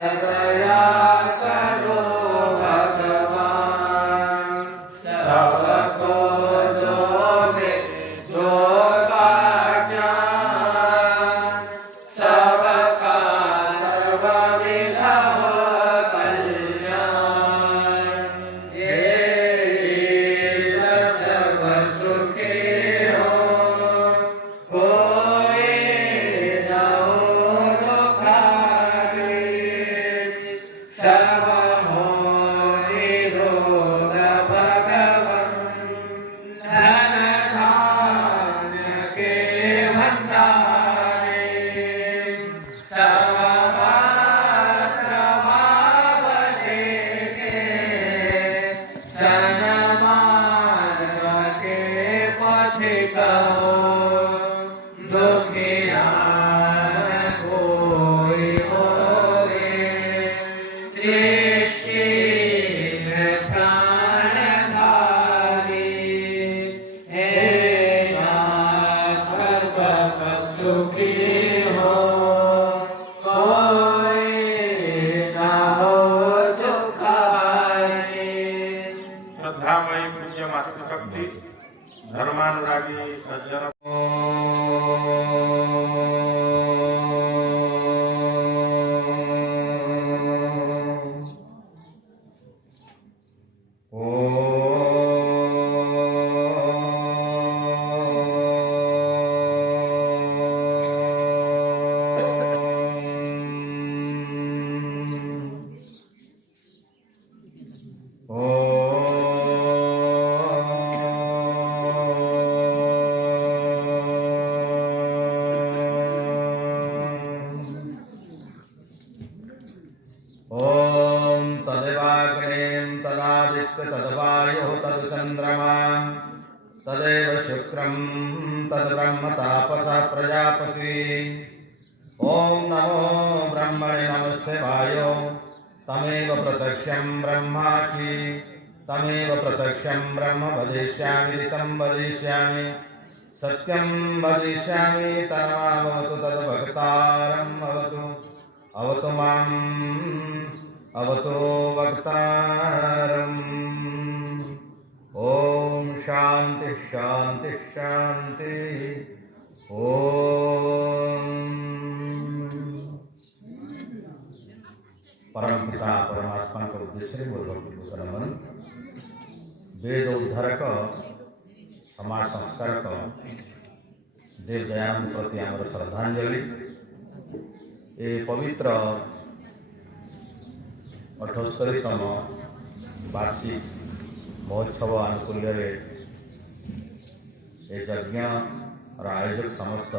दया करो भगवान, सबको दोगे दो का ज्ञान, सबका सर्वविध हो कल्याण। हे ईश सर्व सुखी हो, कोई न हो दुखारी, सब हो निरोग भगवन, धन धान्य के भंडारे, सब मात्र भाव देखे, सन्मार्ग के पथिक हो, दुखिया कोई होए, सृष्टि में प्राणधारी। हे नाथ सब सुखी हो, कोई न हो दुखारी। श्रद्धामयी पुण्य मातृशक्ति धर्मानुरागी सज्जन ओम तदेवाग्नें तदादित्य तद्वायुः तद्चन्द्रमा तदेव शुक्रं तद्ब्रह्म तापसः प्रजापति। ओम नमो ब्रह्मणे नमस्ते वायो तमेव प्रत्यक्षं ब्रह्मासि तमेव प्रत्यक्षं ब्रह्म वदिष्यामि ऋतं वदिष्यामि सत्यं वदिष्यामि तन्मामवतु तद्भक्तारं भवतु अवतु माम् अवतो वक्तारम्। ओम शांति शांति शांति। ओम परम पिता परमात्मा का उद्देश्य नमन। वेद उद्धारक समाज संस्कारक देव दयानंद प्रति आमर श्रद्धांजलि। ए पवित्र 78तम वार्षिक महोत्सव आनुकूल्य यज्ञ और आयोजक समस्त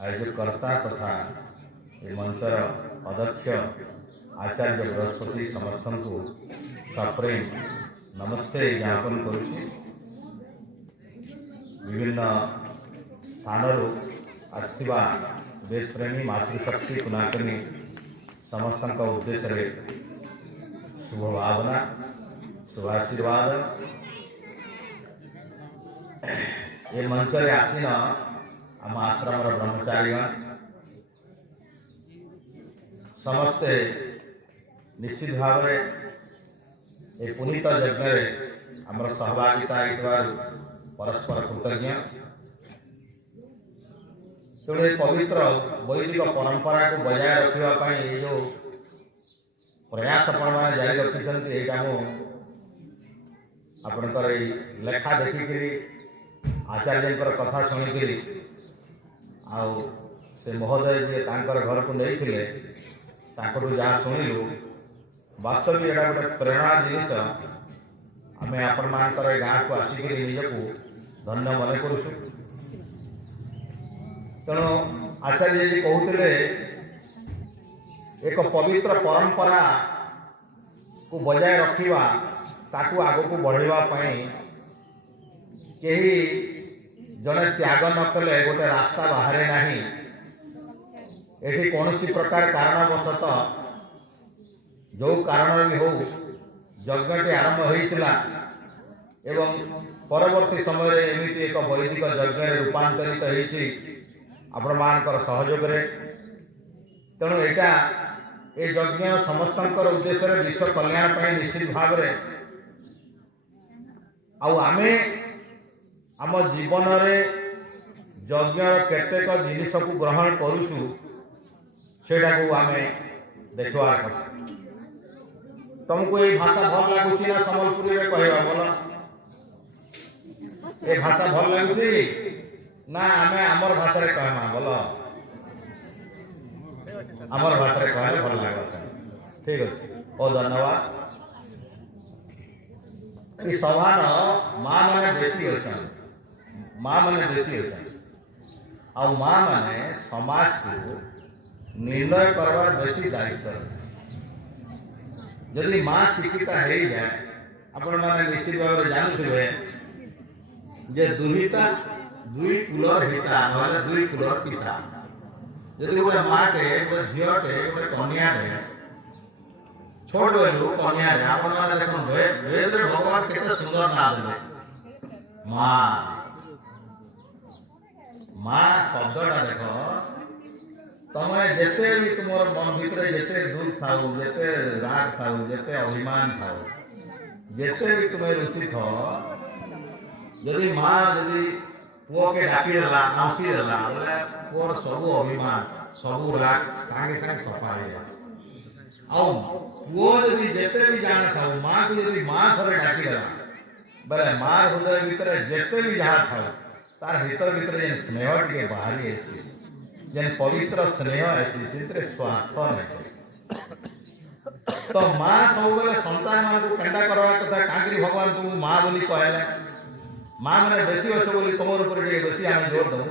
आयोजकर्ता तथा ये मंचर अध्यक्ष आचार्य बृहस्पति समस्त को सप्रेम नमस्ते ज्ञापन करुछि। विभिन्न स्थानरू आसथिबा वेदप्रेमी मातृशक्ति पुनाकनी समस्त उद्देश्य शुभ भावना शुभाशीर्वाद। ये मंचरे आसीन आम आश्रम ब्रह्मचारीगण समस्ते निश्चित भाव में ये पुनीत यज्ञ आमर सहभागिता परस्पर कृतज्ञ। तेणु पवित्र वैदिक परंपरा को बजाय रखापी जो प्रयास मैंने जारी रखिंट यू आपणकर लेखा देखिक आचार्य कथा शुणिक से महोदय जी घर को नहीं जहाँ शुणिलु वास्तविक यहाँ गोटे प्रेरणा जिनिस आम आपण मान गाँव को आसिक निजक धन्य मन करूँ। तेणु आचार्य जी कहते एक पवित्र परंपरा को बजाय रखा ताकू आग को बढ़ावा कहीं जड़े त्याग न कले गोटे रास्ता बाहर ना। ये कौन प्रकार कारणवशत जो कारण भी हो यज्ञटी आरंभ होता एवं परवर्ती समय एमती एक वैदिक यज्ञ रूपांतरित होती आपण मान सहयोग। तेणु यहाँ ये यज्ञ समस्त उद्देश्य विश्व कल्याण पर निश्चित भाव में आमे आम जीवन रे यज्ञ केतेक जिनिस को ग्रहण करूछु सेटा को आमे देखवार कथा। तुमको ये भाषा भल लगुच ना संबलपुरी रे कहवा बोल ये भाषा भल लगुच ना आमे आमर भाषा रे कहमा बोल आमर भाषा रे कहले भल लागत ठीक अछि ओ धन्यवाद। ई सभान माँ माने बेसी अछन माँ माने बेसी अछन आ माँ माने समाज को निर्णय करवार बेसी दायित्व यदि माँ शिक्षिता हो जाए आपण माने निश्चित भाव में जानुथिबे जे दुहिता दुई कुलर हिता नहले दुई कुलर पिता यदि गोटे माटे गोटे झीलटे गोटे कन्याटे छोट बेलू कन्या आपण माने देखन वेद रे भगवान केते सुंदर नाम देले माँ माँ शब्दटा देख तमे जेते भी तुमर मन भीतर जेते दुख थाउ जेते राग थाउ जेते अभिमान थाउ जेते भी तुमे रुचि थो यदि माँ यदि पुओ के डाकी देला आंसी देला बोले पुओर सबु अभिमान सबु राग संगे संगे सफा हो जाए आउ पुओ यदि जेते भी जाने थाउ माँ को यदि माँ थरे डाकी देला बोले माँ हृदय भीतर जेते भी जहाँ थाउ तार हितर भीतर जेन स्नेह टिके बाहरी आसी जेन पवित्र स्नेह आसी से स्वार्थ नहीं तो माँ सब बेले संतान मान को केंदा करवा कथा कांकरी भगवान तुम माँ बोली कहले माँ मैंने बेसी अच्छे बोली तुम ऊपर बेसी आम जोर दू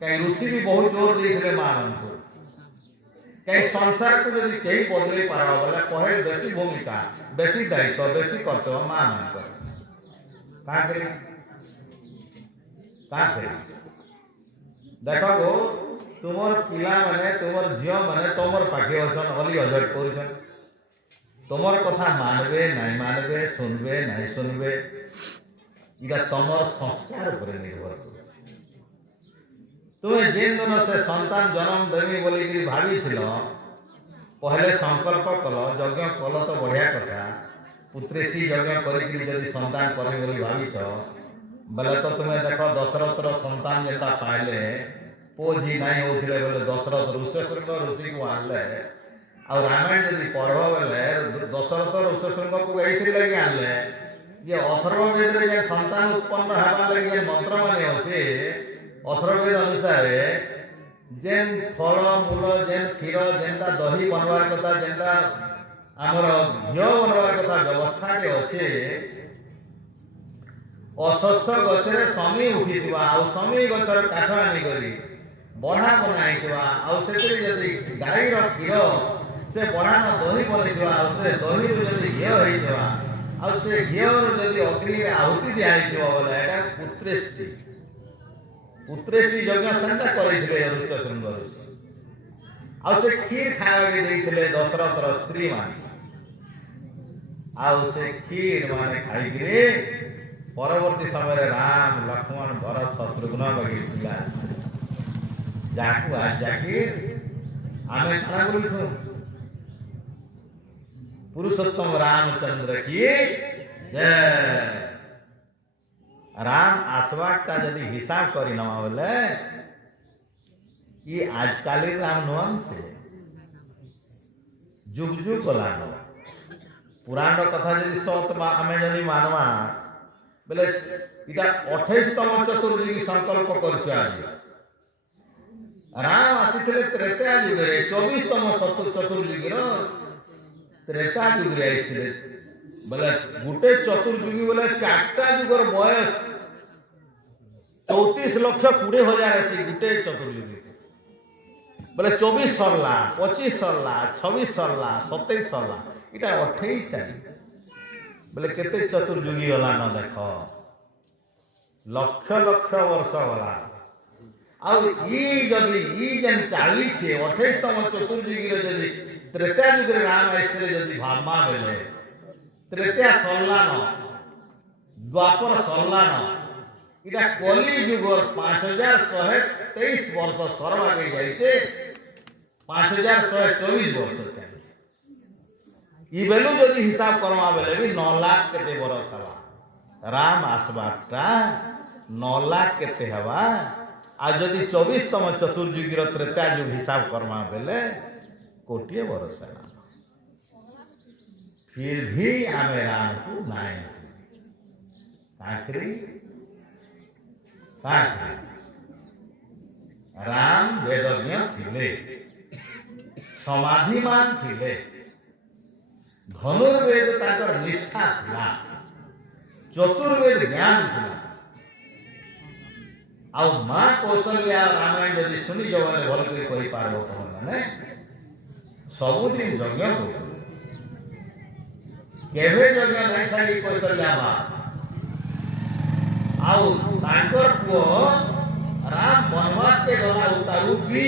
कहीं ऋषि भी बहुत जोर देते माँ मान को कहीं संसार को जब कहीं बदल पार बोले कहे बेसी भूमिका बेसी दायित्व बेसी कर्तव्य माँ मान देखो तुमर पिला माने तुमर झियो माने तुमर पाखे असन अली अजट करछन तुमर कथा मानबे नहीं मानबे सुनबे नहीं सुनबे इरा तुमर संस्कार पर निर्भर करे तुम्हें जेन दिन से संतान जन्म देवी बोली कि भाभी थिलो पहले संकल्प कल यज्ञ कल तो बढ़िया कथा पुत्रेशी यज्ञ करी जदि संतान करे बोली भाभी तो बोले तो तुम्हें देख दशरथर संतान जेता पाइले पो जी नहीं होते बोले दशरथ ऋष्यशृंग ऋषि को आनले और रामायण यदि पढ़ो बोले दशरथ ऋष्यशृंग को यही लगे आनले ये अथर्ववेद रे संतान उत्पन्न हवा लगे मंत्र माने अछि अथर्ववेद अनुसार जेन फल मूल जेन क्षीर जेनता दही बनवार कथा जेनता आमर घिओ बनवार कथा व्यवस्था के अछि अस्वस्थ गचरे समी उठी समी गचर काठ आनी करी बढ़ा बनाई से गाईर क्षीर से बढ़ा दही बनी से दही जदि घी होता से घी जदि अग्नि आहुति दिखाई बोले यहाँ पुत्रेष्टि पुत्रेष्टि यज्ञ सेटा करते ऋष्यशृंग ऋषि क्षीर खाया देते दशरथर स्त्री मान से क्षीर मान खाई परवर्ती समय राम लक्ष्मण भरत शत्रुघ्न बगिला जाकू आज जाकीर आमे कना बोलथु पुरुषोत्तम रामचंद्र की जय राम आसवाटा यदि हिसाब करी नवा बोले ये आजकाली राम नुआन से जुग जुग गलानो पुराण कथा यदि सत आमे यदि मानवा बोले इटा 28तम चतुर्युगी संकल्प करछ आज राम आसीथिले त्रेता युग रे 24तम चतुर्युगी रो त्रेता युग रे आसीथिले बोले गुटे चतुर्युगी बोले चारटा युगर बयस 34 लाख 20,000 आसी गुटे चतुर्युगी बोले 24 सरला 25 सरला 26 सरला 27 सरला इटा 28 चाली बोले केते चतुर्युगी गला न देख लक्ष लक्ष वर्ष गला जेन चली 28तम चतुर्युगी जदि त्रेता युग राम आसले जदि भावमा बेले त्रेता सरलान द्वापर सरलान इटा कली युग 5123 वर्ष सरवा जाइए 5124 वर्ष के ई बेलू जदि हिसाब करमा बेले भी 9 लाख केते बरस हवा राम आसबाटा 9 लाख केते हवा आ जदि 24तम चतुर्युगीर त्रेता युग हिसाब करमा बेले कोटिए बरस है फिर भी आमे राम को नाय काकरी राम वेदज्ञ थिले समाधिमान थिले धनुर्वेद ताकर निष्ठा थिला चतुर्वेद ज्ञान थिला आ मां कौशल्या रामायण यदि सुनी जवाने भल के कहि पारबो तमने सबुदिन यज्ञ हो केवे यज्ञ नै छाडी कौशल्या मां आउ तांकर पुओ राम वनवास के गला उतारू भी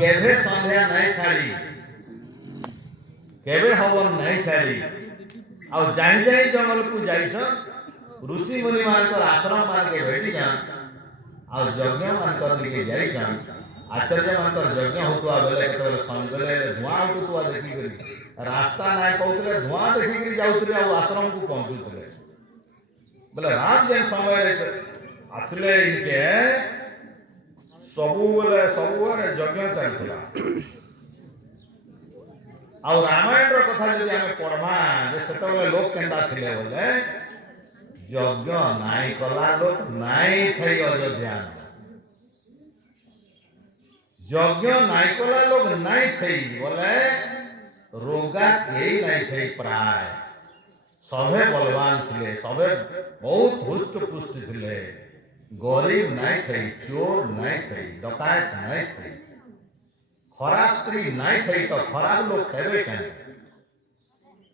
केवे संध्या नै छाडी केवे हवन नै छाडी आउ जाई जाई जंगल को जाइछ ऋषि मुनि मानकर आश्रम मान के बैठी जा आउ यज्ञ मानकर लेके जाई जा आचार्य मानकर यज्ञ होतुआ बेले केतले संगले धुआं होतुआ देखि करी रास्ता नाय कहउतले धुआं देखि करी जाउतले आउ आश्रम को पहुंचुतले बोले राम जन समय आसले इनके सबुले यज्ञ चलथिला आउ रामायण रो कथा जदि हमें पढ़मा जे सेतबेले लोक केंदा थिले बोले यज्ञ नाई कला लोक नाई थई अयोध्या यज्ञ नाई कला लोक नाई थई बोले रोगा केई नाई थई प्राय सबे बलवान थिले सबे बहुत हुष्ट पुष्ट थिले गरीब नाई थई चोर नाई थई डकायत नाई थई खराब स्त्री नाई थई तो खराब लोग हेबे केन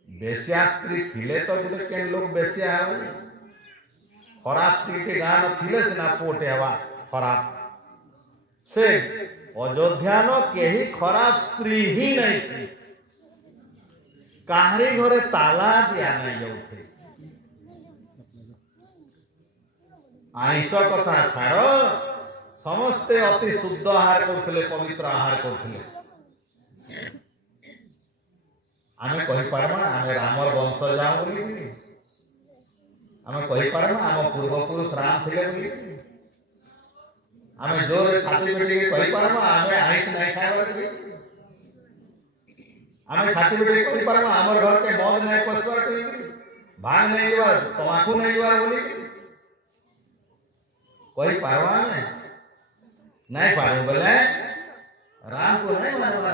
बेसिया स्त्री थिले तो बोले केन लोग बेसिया हेबे खराब स्त्री के गान थिले सिना पोटे हवा खराब से अयोध्या नो केही खराब स्त्री ही नहीं थी काहरी घरे ताला दिया नहीं जाउथे आइंस कथा छाड़ समस्ते अति शुद्ध आहार करथिले पवित्र आहार करथिले आमे कहि पारमा आमे रामर वंश जाऊ बोली आमे कहि पारमा आम पूर्व पुरुष राम थिले बोली आमे जोर छाती बेटी के कहि पारमा आमे आइंस नहीं खाए बोली आमे छाती बेटी कहि पारमा हमर घर के मौज नहीं पसवा कहि भांग नहीं जीवार तमाकू नहीं जीवार बोली कहि पारमा नहीं पारू बोले राम को नहीं मानवा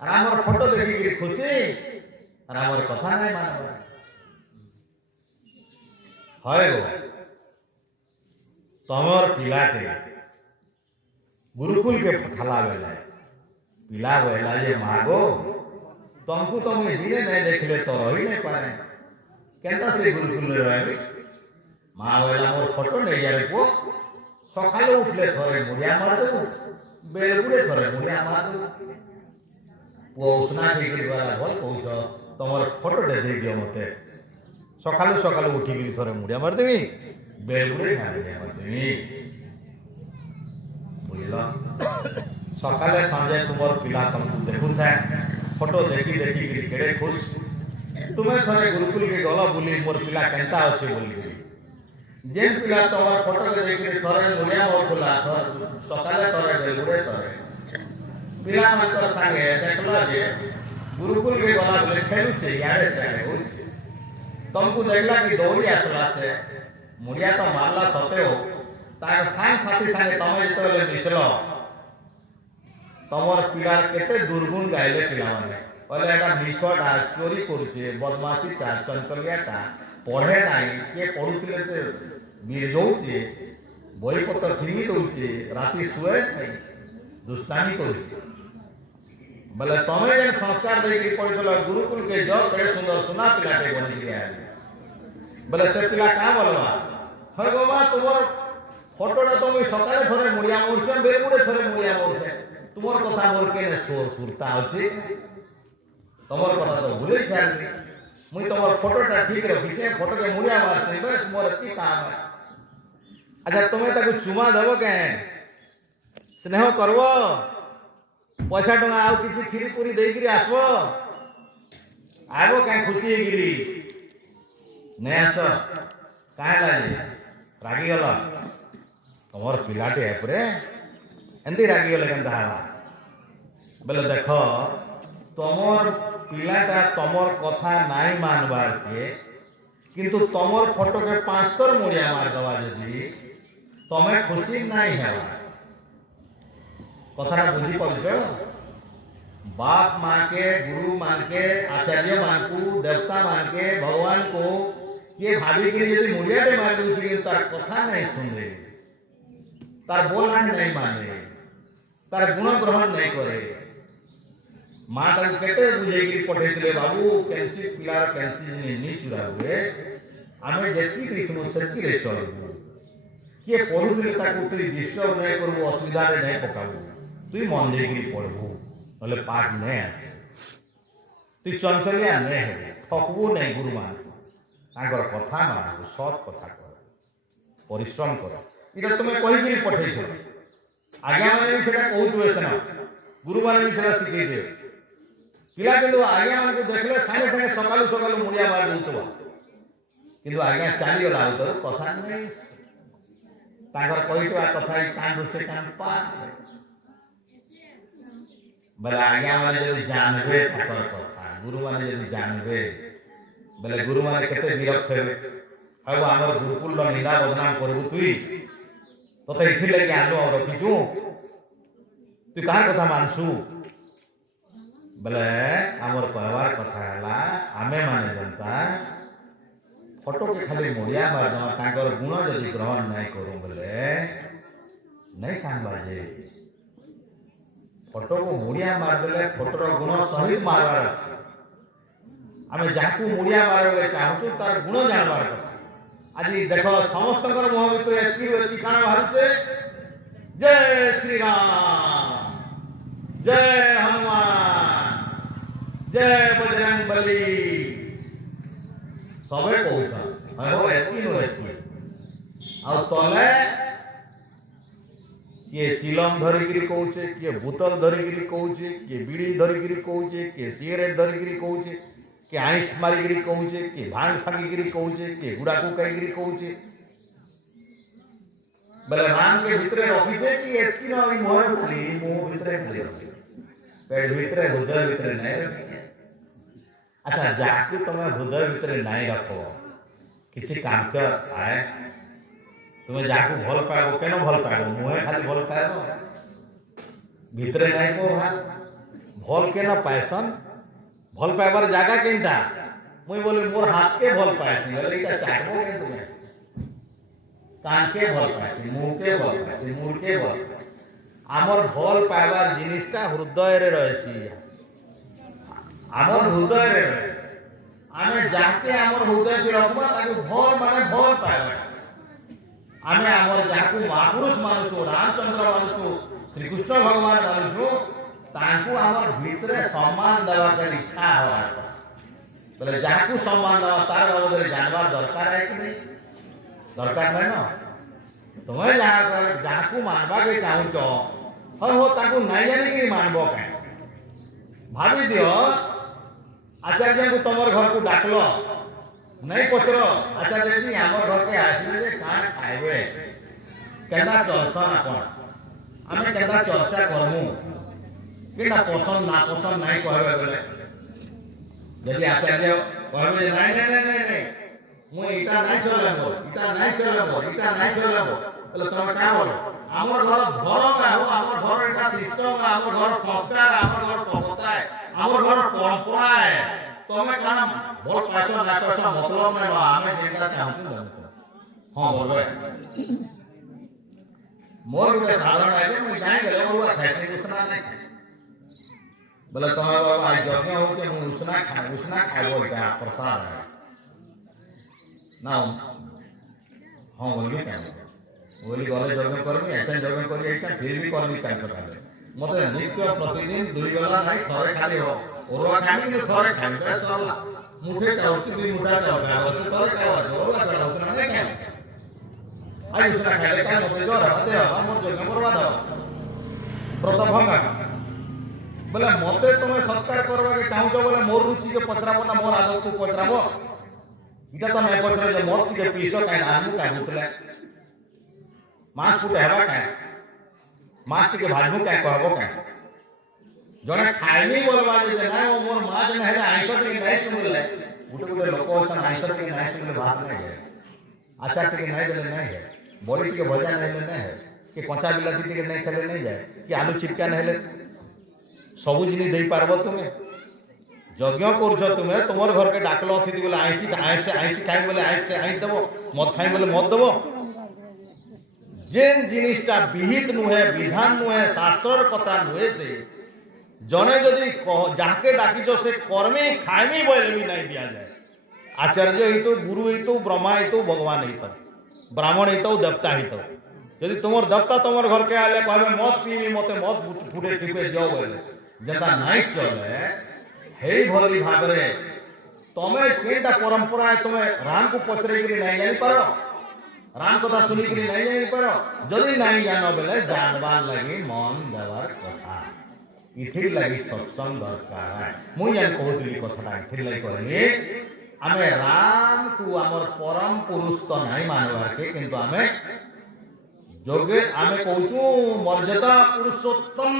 रामर फोटो देखी कि खुशी रामर कथा नहीं मानवा है गो तमर पिलाटे गुरुकुल के पठला बेला पिला बेला ये मागो तुमको तो मैं दिने नहीं देखले तो रही नहीं पारे केंता से गुरुकुल में रहे मां बेला मोर फोटो नहीं यार को सकाले उठले थरे मुड़िया मार दो बेलगुड़े थरे मुड़िया मार दो पोसना ठिकरी वाला भल कहछ तमर फोटो दे दे दियो मते सकाले सकाले उठी गिरी थरे मुड़िया मार देबी बेलगुड़े मार देबी बुझलो सकाले संजे तुमर पिला तुमको देखुता फोटो देखी देखी गिरी केड़े खुश तुम्हें थरे गुरुकुल के गला बुली मोर पिला केंता अछि बोली जेन पिला तोर फोटो के देखि थरे मुड़िया होतला सकाले थरे बेलगुड़े थरे पिला मानकर संगे देखला जे गुरुकुल के गला बोले खेलु छे यारे से हो तुमको देखला कि दौड़ी आसला से मुड़िया तो मारला सते हो तार सांग साथी संगे तमे जेतले मिसलो तमर पिलार केते दुर्गुण गाइले पिला माने बोले एटा मिछटा चोरी करूचे बदमाशी ता चंचलियाटा पढ़े नाई के पढ़ुतिले ते बिरजौचे बही पत्र फिंगी दौचे राति शुए दुष्टामी करूचे बोले तमे जेन संस्कार देकी पढ़ितला गुरुकुल के जो केड़े सुंदर सुना पिलाटे बनी गया बोले से पिला का बोलवा हे गोवा तुमर फोटोटा तो मैं सकाले थरे मुड़िया मोरछे बेलगुड़े थरे मुड़िया मोरछे तुमर कथा मोर के सोर सुरता अछि तमर कथा तो भूले छाल मुई तमर फोटोटा ठीक रखिछे फोटो के मुड़िया मारछे बस मोर की काम है अच्छा तुम्हें ताको चुमा देबो के स्नेह करब पैसा टंका आउ किसी खीरी पूरी देकरी आसब आब कहीं खुशी होगी नहीं आस कहीं रागिगल तुम पिलाटे एपरे एमती रागिगले केनता हवा बोले देख तुमर पिलाटा तुमर कथा नाई मानबार के किंतु तुमर फोटो के 5 कर मुड़िया मारदवा जदि तमें खुशी नहीं है कथा बुझी पार्छ बाप माँ के गुरु मान के आचार्य मान को देवता मान के भगवान को ये भाभी के लिए मुड़ियाटे मार दूसरी तार कथा नहीं सुने तार बोलान नहीं माने तार गुण ग्रहण नहीं करे माँ तार केते बुझेगी पठेइले बाबू कैंसी पिलार कैंसी नी चुरा हुए आमे जेती देखनो सेती रे चलबू के पढुले ताकू तुई डिस्टर्ब नहीं करबू असुविधा रे नहीं पकाबू तुई मन देगी पढ़बू नले पाठ नहीं आसे तुई चंचलिया नहीं है ठकबू नहीं गुरु मान तांकर कथा मान सत कथा कर परिश्रम कर इटा तुम्हें कही पठेइ आज्ञा मैंने भी सेटा कहूथुए सेना गुरु मैंने भी सेटा शिखई दे पिला किंतु आज्ञा मान को देखले सागे सागे सकालू सकालू मुड़िया मार देउतबा किंतु आज्ञा चली गला तो कथा नहीं तांकर कहितबा कथा कान से कान पा बोले आज्ञा माने यदि जानबे ताकर कथा गुरु माने यदि जानबे बोले गुरु माने केते विरक्त हेबे अब हमर गुरुकुल लो निंदा बदनाम करबू तुई तते इथि लगे आलो और रखिजू तू कहार कथा मानसु बोले हमर कहवार कथा हला आमे माने जनता फोटो के खाली मोड़िया मार दवा तांकर गुण यदि ग्रहण नहीं करू बोले नहीं कान बाजे फोटो को मुड़िया मार देले फोटोर गुण सहित मारवार अछि आमे जाकू मुड़िया मारबे चाहूछु तार गुण जानबार कथा आज देखो समस्त मुह भीतर एति कान बाहरुचे जय श्री राम जय हनुमान जय बजरंग बली सबे कहूछा हो एति नो एति आ तले किए चिलम धरिकी कौचे किए बोतल धरिकी कौचे किए बीड़ी धरिकी कौचे किए सिगरेट धरिकी कौचे किए आइस मारिकी कौचे किए भांग फांगिकी कौचे किए गुड़ाकू कहीकि कौचे बोले राम के भितरे रखीचे कि एतकी न मोह खाली मुंह भितरे खाली रखी पेट भितरे हृदय भितरे नहीं रखी अच्छा जाकू तुम हृदय भितरे नहीं रखो किसी काम कर आए तुम्हें जाकू भल पाइब केन भल पाइब मुहे खाली भल पाइब भितरे नहीं को भल के न पाइसन भल पाइबार जगह केनटा मुई बोले मोर हाथ के भल पाइसी बोले इटा चाटबो के तुम्हें कान के भल पाइसी मुंह के भल पाइसी मुंह के भल आमर भल पाइबार जिनिसटा हृदय रे रहसी आमर हृदय रे रहसी आमे जाके आमर हृदय के रखबा ताकू भल माने भल पाइबा आमे आमर जाकू महापुरुष मानुछु रामचंद्र मानुछु श्री कृष्ण भगवान मानुछु तांकू आमर भितरे सम्मान देवा के इच्छा होआ बोले जाकू सम्मान देवा तार बाबदरे जानबार दरकार है कि नहीं दरकार नहीं ना तुम्हें जाकू मानबा के चाहूछ हो ताकू नहीं जानी कि मानबो के भाभी दियो आचार्य को तुमर घर को डाकलो नहीं पचर आचार्य जी आमर घर के आसले जे कान खाइबे केना चलसन आपण आमे केना चर्चा करमु केना पसंद ना पसंद नहीं कहबे बोले यदि आचार्य कहबे नहीं नहीं नहीं नहीं मु इटा नहीं चलबो इटा नहीं चलबो इटा नहीं चलबो बोले तुम का बोलो आमर घर धर्म हो आमर घर एटा सिस्टम आमर घर संस्कार आमर घर सभ्यता है आमर घर परंपरा है तमे काना भोट पासो ना पासो मतलब में आमे जेटा चाहू हां बोलो मोर गोटे साधारण है मैं जाई गले हुआ खाइसे उसना नहीं बोले तमे बाबा आज यज्ञ हो के मैं उसना खाइबो क्या प्रसाद है ना हां बोलिए क्या बोली गले यज्ञ करबी ऐसा यज्ञ करी ऐसा फिर भी करबी चाह सका मते नित्य प्रतिदिन दुई बेला नहीं थरे खाली हो ओरवा खाली कि थरे खाली तो चला मुठे चाउती दुई मुठा चाउती तो थरे खावा ओरवा करा उसना नहीं खाए आई उसना खाले का मते जोर मते मोर जगह बर्बाद हो व्रतभंगा बोले मते तुम्हें सत्कार करवा के चाहूच बोले मोर रुचि के पचराबो ना मोर आदत को पचराबो इटा तो नहीं पचरे जे मोर के पीसो काई आलू का बुतले मांस फुटे हेबा काई मांस के भाजमु काई कहबो काई जने खाइनी बोलबा जे ना ओ मोर माज ने हेले आइसो के नहीं सुनले गुटे गुटे लोक असन आइसो के नहीं सुनले बात नहीं है आचार के नहीं देले नहीं है बड़ी के भजा नहीं है कि कंचा बिलाती के नहीं खेले नहीं जाए कि आलू चिपका नहीं ले सबू जिनिस दे पारबो तुमे यज्ञ करछ तुमे तुमर घर के डाकलो अतिथि बोले आइसी खाई बोले आइस देबो मद खाई बोले मद देबो जेन जिनिसटा विहित नुहे विधान नुहे शास्त्रर कथा नुहे से जने जदि जाके डाकिछ से कर्मे खाइमी बोले भी नहीं दिया जाए आचार्य ही तो गुरु ही तो ब्रह्मा ही तो भगवान ही तो ब्राह्मण ही तो देवता ही तो यदि तुमर देवता तुमर घर के आले कहबे मत पीबी मते मत फुटे टिपे दियो बोले जेता नाइ चले हे भली भाबरे तमे केटा परंपरा तुमे राम को पचरे गिरी नहीं जानि पारो राम कथा सुनी गिरी नहीं जानि पारो जदि नहीं जानो बेले जानबार लागि मन देवार कथा इथिर लागि सत्संग दरकार मु जान कहतली कथाटा इथिर लागि कहली आमे राम को हमर परम पुरुष तो नहीं मानवार के किंतु आमे जोगे आमे कहूचु मर्यादा पुरुषोत्तम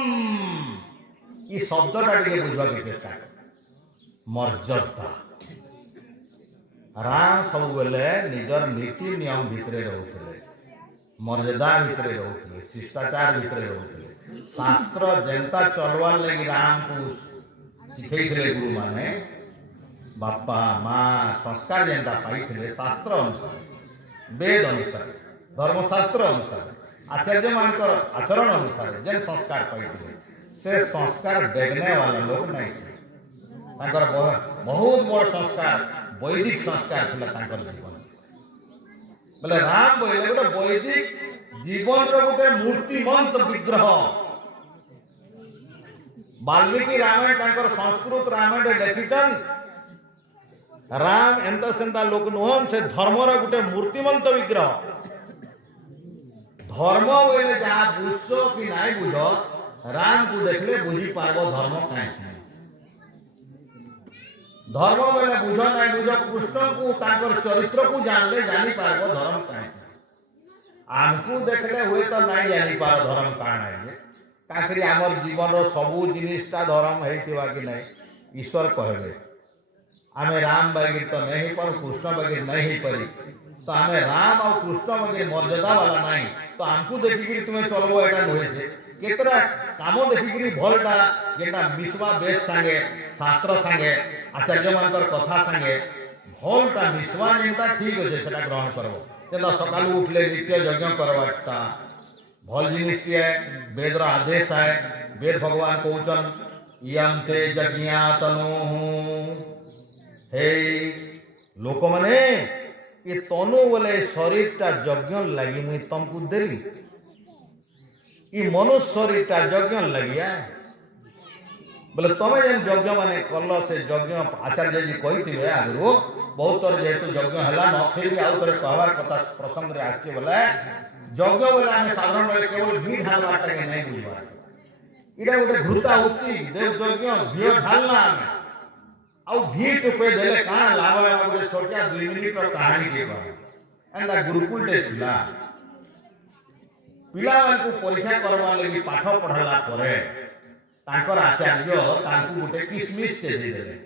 ई शब्दटा टिके बुझवा के चेष्टा मर्यादा राम सब बेले निजर नीति नियम भितरे रहउथिले मर्यादा भितरे रहउथिले शिष्टाचार भितरे रहउथिले शास्त्र जनता चलवार लागि राम को सिखैथिले गुरु माने बापा माँ संस्कार जनता पाइथिले शास्त्र अनुसार वेद अनुसार धर्मशास्त्र अनुसार आचार्य मानकर आचरण अनुसार जेन संस्कार पाइथिले से संस्कार देखने वाला लोग नहीं थे बहुत बड़ संस्कार वैदिक संस्कार थिला तांकर जीवन बोले राम बोले गोटे वैदिक जीवन रो गोटे मूर्तिमंत विग्रह वाल्मीकि रामायण तांकर संस्कृत रामायण लिखिछन राम एंता सेंता लोक नुहन से धर्मर गोटे मूर्तिमंत विग्रह धर्म बोले जहाँ बुझो कि नहीं बुझ राम को देखले बुझी पाबो धर्म कहीं धर्म बोले बुझ नहीं बुझ कृष्ण को ताकर चरित्र को जानले जानी पाबो धर्म कहीं आमको देखले हुए तो नहीं जानी पार धर्म काण है काकरी आमर जीवन रो सबू जिनिसटा धर्म हेतिवा कि नहीं ईश्वर कहबे आमे राम बागिर तो नहीं पर कृष्ण बागिर नहीं परी तो आमे राम और कृष्ण बागिर मर्यादा वाला नहीं तो हमको देखिकी तुम्हें चलबो एटा होय छे केतरा काम देखिकी भलटा जेटा मिसवा वेद संगे शास्त्र संगे आचार्य मानकर कथा संगे भलटा मिसवा जेटा ठीक होय सेटा ग्रहण करबो जेटा सकाल उठले नित्य यज्ञ करवाटा भल जिनिस के वेदर आदेश है वेद भगवान कहउचन यम ते यज्ञातनु हे लोक माने ये तनु बोले शरीरटा यज्ञ लगी मुई तुमको देली ये मनुष्य शरीरटा यज्ञ लगिया बोले तमें जेन यज्ञ माने कल से यज्ञ आचार्य जी कही आगु बहुत थर जेहेतु यज्ञ है न फिर भी आउ थे कहवार कथा प्रसंग में आसचे बोले यज्ञ बोले आम साधारण केवल घी ढालवाटा के नहीं बुझवा इटा गोटे घुरता उक्ति देव यज्ञ घी ढालना आम आउ घी टुपे देले काना लाभ है गोटे छोटिया 2 मिनिट कहानी के एंदा गुरुकुल टे थिला पिला को परीक्षा करवा लगी पाठ पढ़ला परे तांकर आचार्य तांकु गोटे किसमिस के दे देले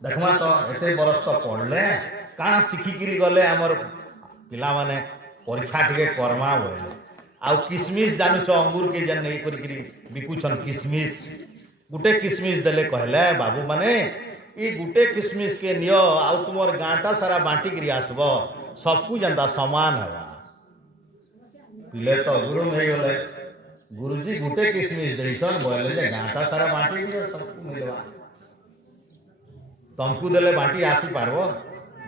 देखमा तो एते बरस तो पढ़ले काना सिखिकिरी गले हमर पिला माने परीक्षा टिके करमा बोले आउ किसमिस जानु छ अंगूर के जन नहीं करी बिकुछन किसमिस गुटे किसमिस देले कहले बाबू माने ई गुटे किसमिस के नियो आउ तुमर गांटा सारा बांटी करी आसबो सबकु जनता समान हवा पिले तो गुरु में गले गुरुजी गुटे किसमिस देइछन बोले जे गांटा सारा बांटी दियो सबकु मिलवा तुमको देले बांटी आसी पारबो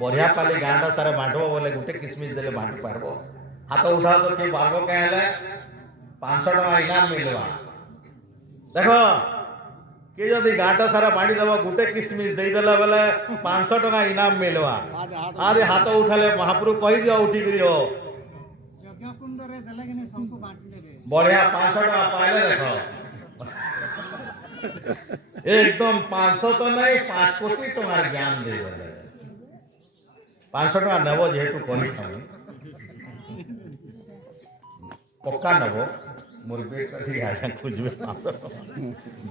बढ़िया पाले गांटा सारा बांटबो बोले गुटे किसमिस देले बांटी पारबो हाथ उठाओ तो के पारबो कहले 500 टका इनाम मिलवा देखो के जदि गांटा सारा बांटी देबो गुटे किसमिस देई देला बेले 500 टका इनाम मिलवा आदे हाथ उठाले महाप्रभु कहि दियो उठी करियो यज्ञ कुंड रे देले कि सबको बांटी देबे बढ़िया 500 टका पाइले देखो एकदम 500 तो नहीं 5 कोटी टकार ज्ञान दे 500 टका नेब जेहेतु कही पक्का नेब मोर पेट ठीक आज्ञा खोजबे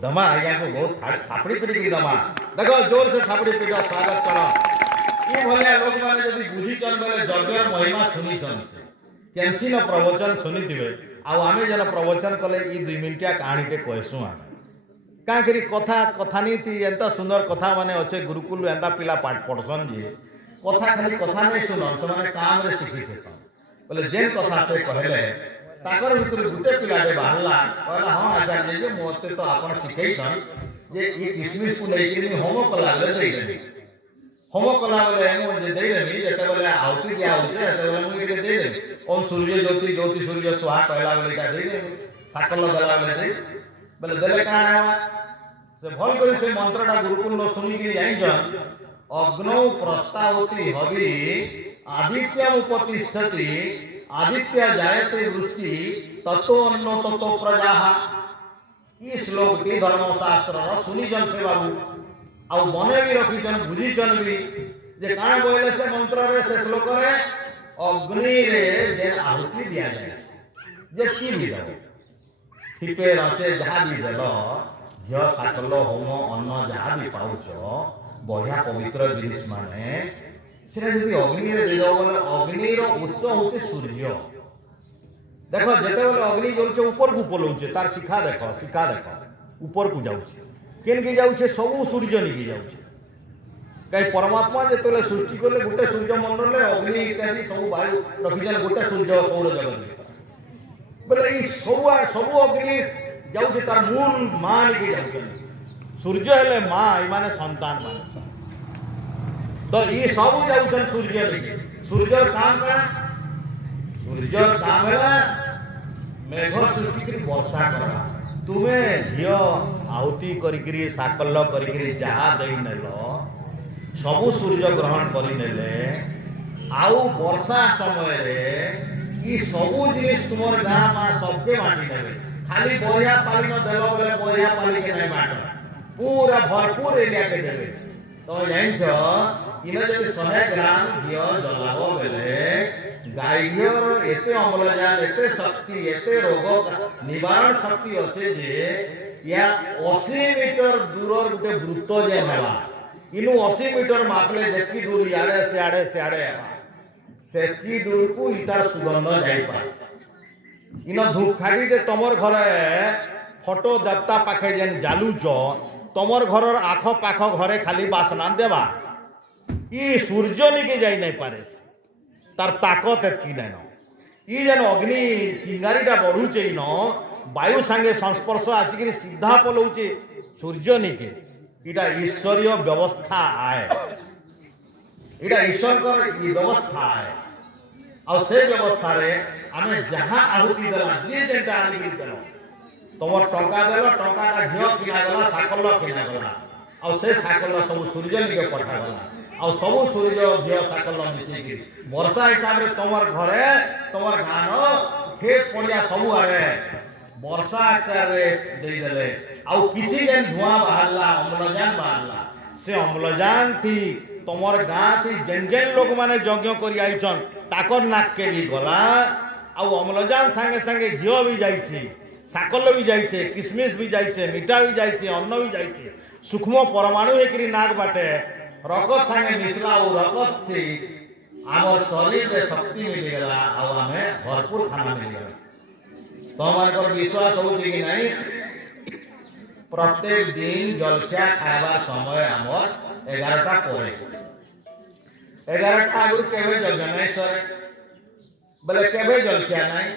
दमा आज्ञा को बहुत थापड़ी पीटी दमा देखो जोर से थापड़ी पीट स्वागत कर ये भलिया लोक माने जदि बुझीचन बेले यज्ञर महिमा सुनीचन केनसी न प्रवचन सुनीथिबे आ आमे जन प्रवचन कले ई 2 मिनिटिया कहानी के कहसु आमे का करी कथा कथा नीति एंता सुंदर कथा माने अच्छे गुरुकुल एंता पिला पाठ पढ़सन जे कथा खाली कथा नहीं सुनन से माने काम रे सिखी थेसन बोले जेन कथा से कहले ताकर भितर गुटे पिलाटे बाहरला कहला हां आचार्य जी मोते तो आपण सिखैछन जे ई किसमिस को लेके होमो कला ले दे देबी होमो कला बोले मो जे दे देबी जेते बोले आउती दिया होते जेते बोले मु के दे देबी ओम सूर्य ज्योति ज्योति सूर्य स्वाहा कहला बोले का दे देबी साकल दला बोले दे बोले देले का से भल कर से मंत्रटा गुरुकुल नो सुनी के जाइछन अग्नौ प्रस्तावति हवि आदित्यम उपतिष्ठति आदित्य जायते वृष्टि ततो अन्न ततो प्रजाः ई श्लोक के धर्मशास्त्र सुनीजन से बाबू आ मने भी रखीजन बुझीजन भी जे काना बोले से मंत्र रे से श्लोक रे अग्नि रे जे आहुति दिया जाय जे की भी जाओ थिपे रचे जहा भी देलो घियो साकल होम अन्न जहा भी पाउछ बढ़िया पवित्र जिनिस माने सेटा जदि अग्नि रे देलो बोले अग्नि रो उत्स होते सूर्य देखो जेते बोले अग्नि जलचे ऊपर को पलौचे तार शिखा देखो ऊपर को जाउचे केन के जाउचे सब सूर्य निकि जाउचे कई परमात्मा जेते सृष्टि करले गोटे सूर्य मंडल रे अग्नि इत्यादि सब वायु रखिजन गोटे सूर्य सौर जगत बोले ई सब अग्नि जाउचे तार मूल मान के जाउचे सूर्य हेले मां ई माने संतान माने तो ये सब जाउछन सूर्य रे सूर्य काम करा सूर्य काम है मेघ सृष्टि करी वर्षा करा तुम्हें घियो आहुति करिकरी साकल्य करिकरी जहा देई नेलो सब सूर्य ग्रहण करि नेले आउ वर्षा समय रे ई सब जिनिस तुमर गां मा सबके बांटी नेले खाली बोरिया पाली न देलो बेले बोरिया पाली के नहीं बांटो पूरा भरपूर एरिया के देबे तो जानिछो इने जदि 100 ग्राम घियो जलाबो बेले गाइयर एते अम्लजान एते शक्ति एते रोग निवारण शक्ति अच्छे जे या 80 मीटर दूर गोटे वृत्त जे नेला इनु 80 मीटर मापले जेकी दूर याडे सियाडे सेकी दूर को इतार सुगंध जाई पास इन धूपखाड़ी दे तमर घरे फोटो देवता पाखे जेन जालुच तमर घरर आख पाख घरे खाली बासना देवा ई सूर्य निके जाई नहीं पारे तार ताकत एतकी नहीं ई जेन अग्नि चिंगारीटा बढ़ुचे न वायु संगे संस्पर्श आसिक सीधा पलौचे सूर्य निके इटा ईश्वरीय व्यवस्था आए इटा ईश्वर कर ई व्यवस्था आए और से व्यवस्था रे आमे जहां आहुति देला जे जेटा आनी देलो तमर टंका देलो टंकाटा घियो किना गला साकल किना गला और से साकल सब सूर्य निके पठा गला और सब सूर्य घियो साकल मिसी की वर्षा हिसाब रे तमर घरे तमर गान खेत पड़िया सब आए वर्षा करे दे देले और किछि जेन धुआं बाहरला अम्लजान से अम्लजान थी तमर गां थी जेन जेन लोग माने यज्ञ करि आइछन ताकर नाक के भी गला और अम्लजान संगे संगे घियो भी जाइछि साकल भी जाइछे किसमिस भी जाइछे मीठा भी जाइछे अन्न भी जाइछे सूक्ष्म परमाणु एकरी नाक बाटे रगत संगे मिसला और रगत थी आमर शरीर में शक्ति मिल गला और हमें भरपूर खाना मिल गला तो हमारे विश्वास होती कि नहीं प्रत्येक दिन जलखिया खावा समय आमर 11टा परे 11टा आगुर केबे जलखिया नहीं सर बोले केबे जलखिया नहीं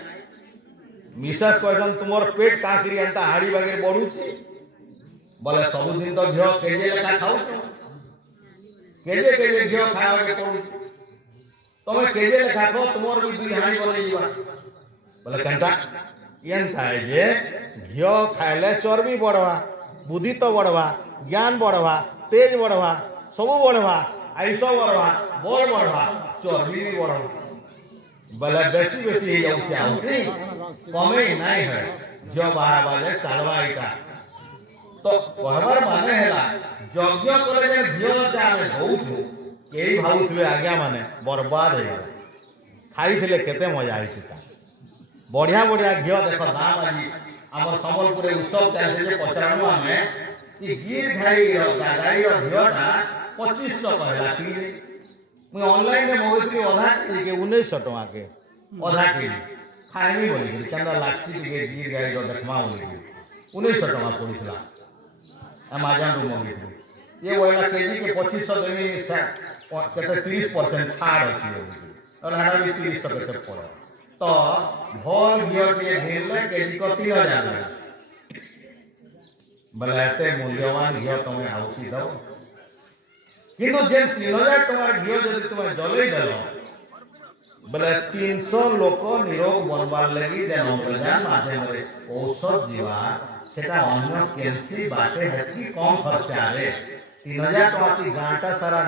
मिसेस कहन तुमर पेट काकरी अंता हाड़ी वगैरह बढ़ुची बोले सब दिन तो घियो केजे लेखा खाऊ केजे घियो खावा के पड़ू तमे केजे लेखा खाओ तुमर भी 2 हाड़ी बोले जीवा बोले कंटा एन थाए जे घियो खाइले चर्बी बढ़वा बुद्धि तो बढ़वा ज्ञान बढ़वा तेज बढ़वा सब बढ़वा आयुष बढ़वा बल बढ़वा चर्बी भी बढ़वा बोले बेसी बेसी ही जाउछि आउति कमे नाही है जो बाहा बाले चालवा इटा तो कहबार माने हैला यज्ञ करे जे घियो जे आमे दउछु केही भाउथले आज्ञा माने बर्बाद हे खाइथिले केते मजा आइतिता बढ़िया बढ़िया घियो देखो दाम आज हमर संबलपुर उत्सव चाहे जे पचरानु आमे कि गिर भाई गाई घियोटा 2500 कहला कि मुई ऑनलाइन में मगैत्री अधा के 1900 टका के अधा के खाइनी बोली केंदा लाक्सी के गिर गाई देखमा बोली 1900 टका पड़िसला अमेज़न रो मगैत्री ये वाला केजी के 2500 देमी केते 30% छाड़ अछि और हड़ा भी 3000 केते पड़े तो भोल घियो के घेरले केजी को 3000 बलाते मूल्यवान घियो तुम आउती दो किंतु जे 3000 टका घियो जदि तुम जलै देलो बले 300 लोक निरोग बनबार लगी जे अम्लजान माध्यम रे औषध जीवा सेटा अन्य केंसी बाटे हेती कम खर्चा रे 3000 टका की गांटा सारा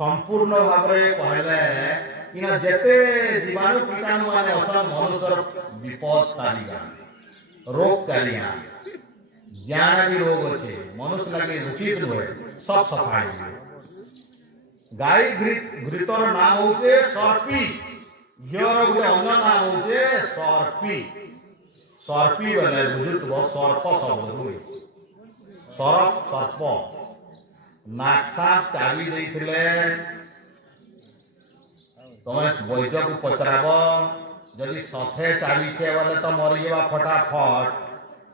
संपूर्ण भाव रे कहले इना जेते जीवाणु कीटाणु माने असन मनुष्यर विपद कालिया रोग कालिया ज्ञान भी रोग अच्छे मनुष्य लगे उचित नुहे सब सफाई गाय घृतर नाम होचे सर्पी घियर गोटे अन्य नाम होचे सर्पी सर्पी बेले बुझुतबो सर्प शब्द हुए सरप सर्प नाकसाप चाबी देइथिले तमे वैद्य को पचराब जदि सथे चाबी छे वाले तो मरि जेबा फटाफट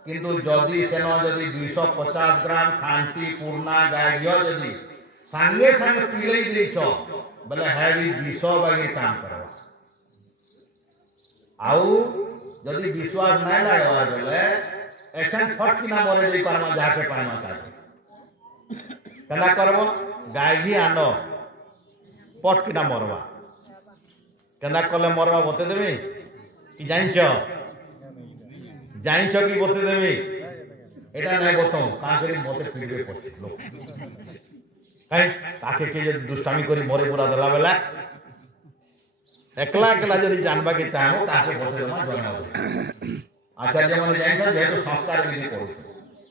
किंतु जदि सेन जदि 250 ग्राम खांटी पूर्णा गाय घियो जदि संगे संगे पिलई देछ बोले है भी 200 बागे काम करवा आउ जदि विश्वास नहीं लागवा बोले एसन फट किना मरे दे पारमा जाके पारमा काटे केना करबो गाय घी आनो पट किना मरवा केना कले मरवा बते देबे कि जानिछ जाइछ कि बते देबे एटा नै बताऊ का करी मते फिरबे पछे लोक काई ताके के जे दुष्टामी करी मरे पूरा दला बेला एकला एकला जदि जानबा के चाहो ताके बते देमा जनाओ आचार्य माने जाइछ जे तो संस्कार विधि करू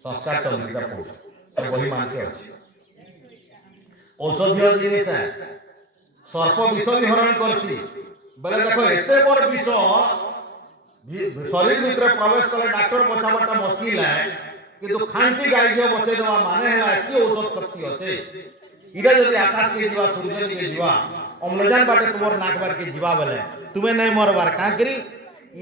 संस्कार चलता पड़ो तो वही मान के अछि औषधीय जिनिस है सर्प विष भी हरण करछि बोले देखो एते बड़ विष शरीर भीतर प्रवेश कले डॉक्टर बचावटा मुश्किल है किंतु खांसी गाय घियो बचे देवा माने है कि औषध शक्ति होते इरा जदि आकाश के जीवा सूर्य के जीवा अम्लजान बाटे तुमर नाक बार के जीवा बेले तुमे नहीं मरबार का करी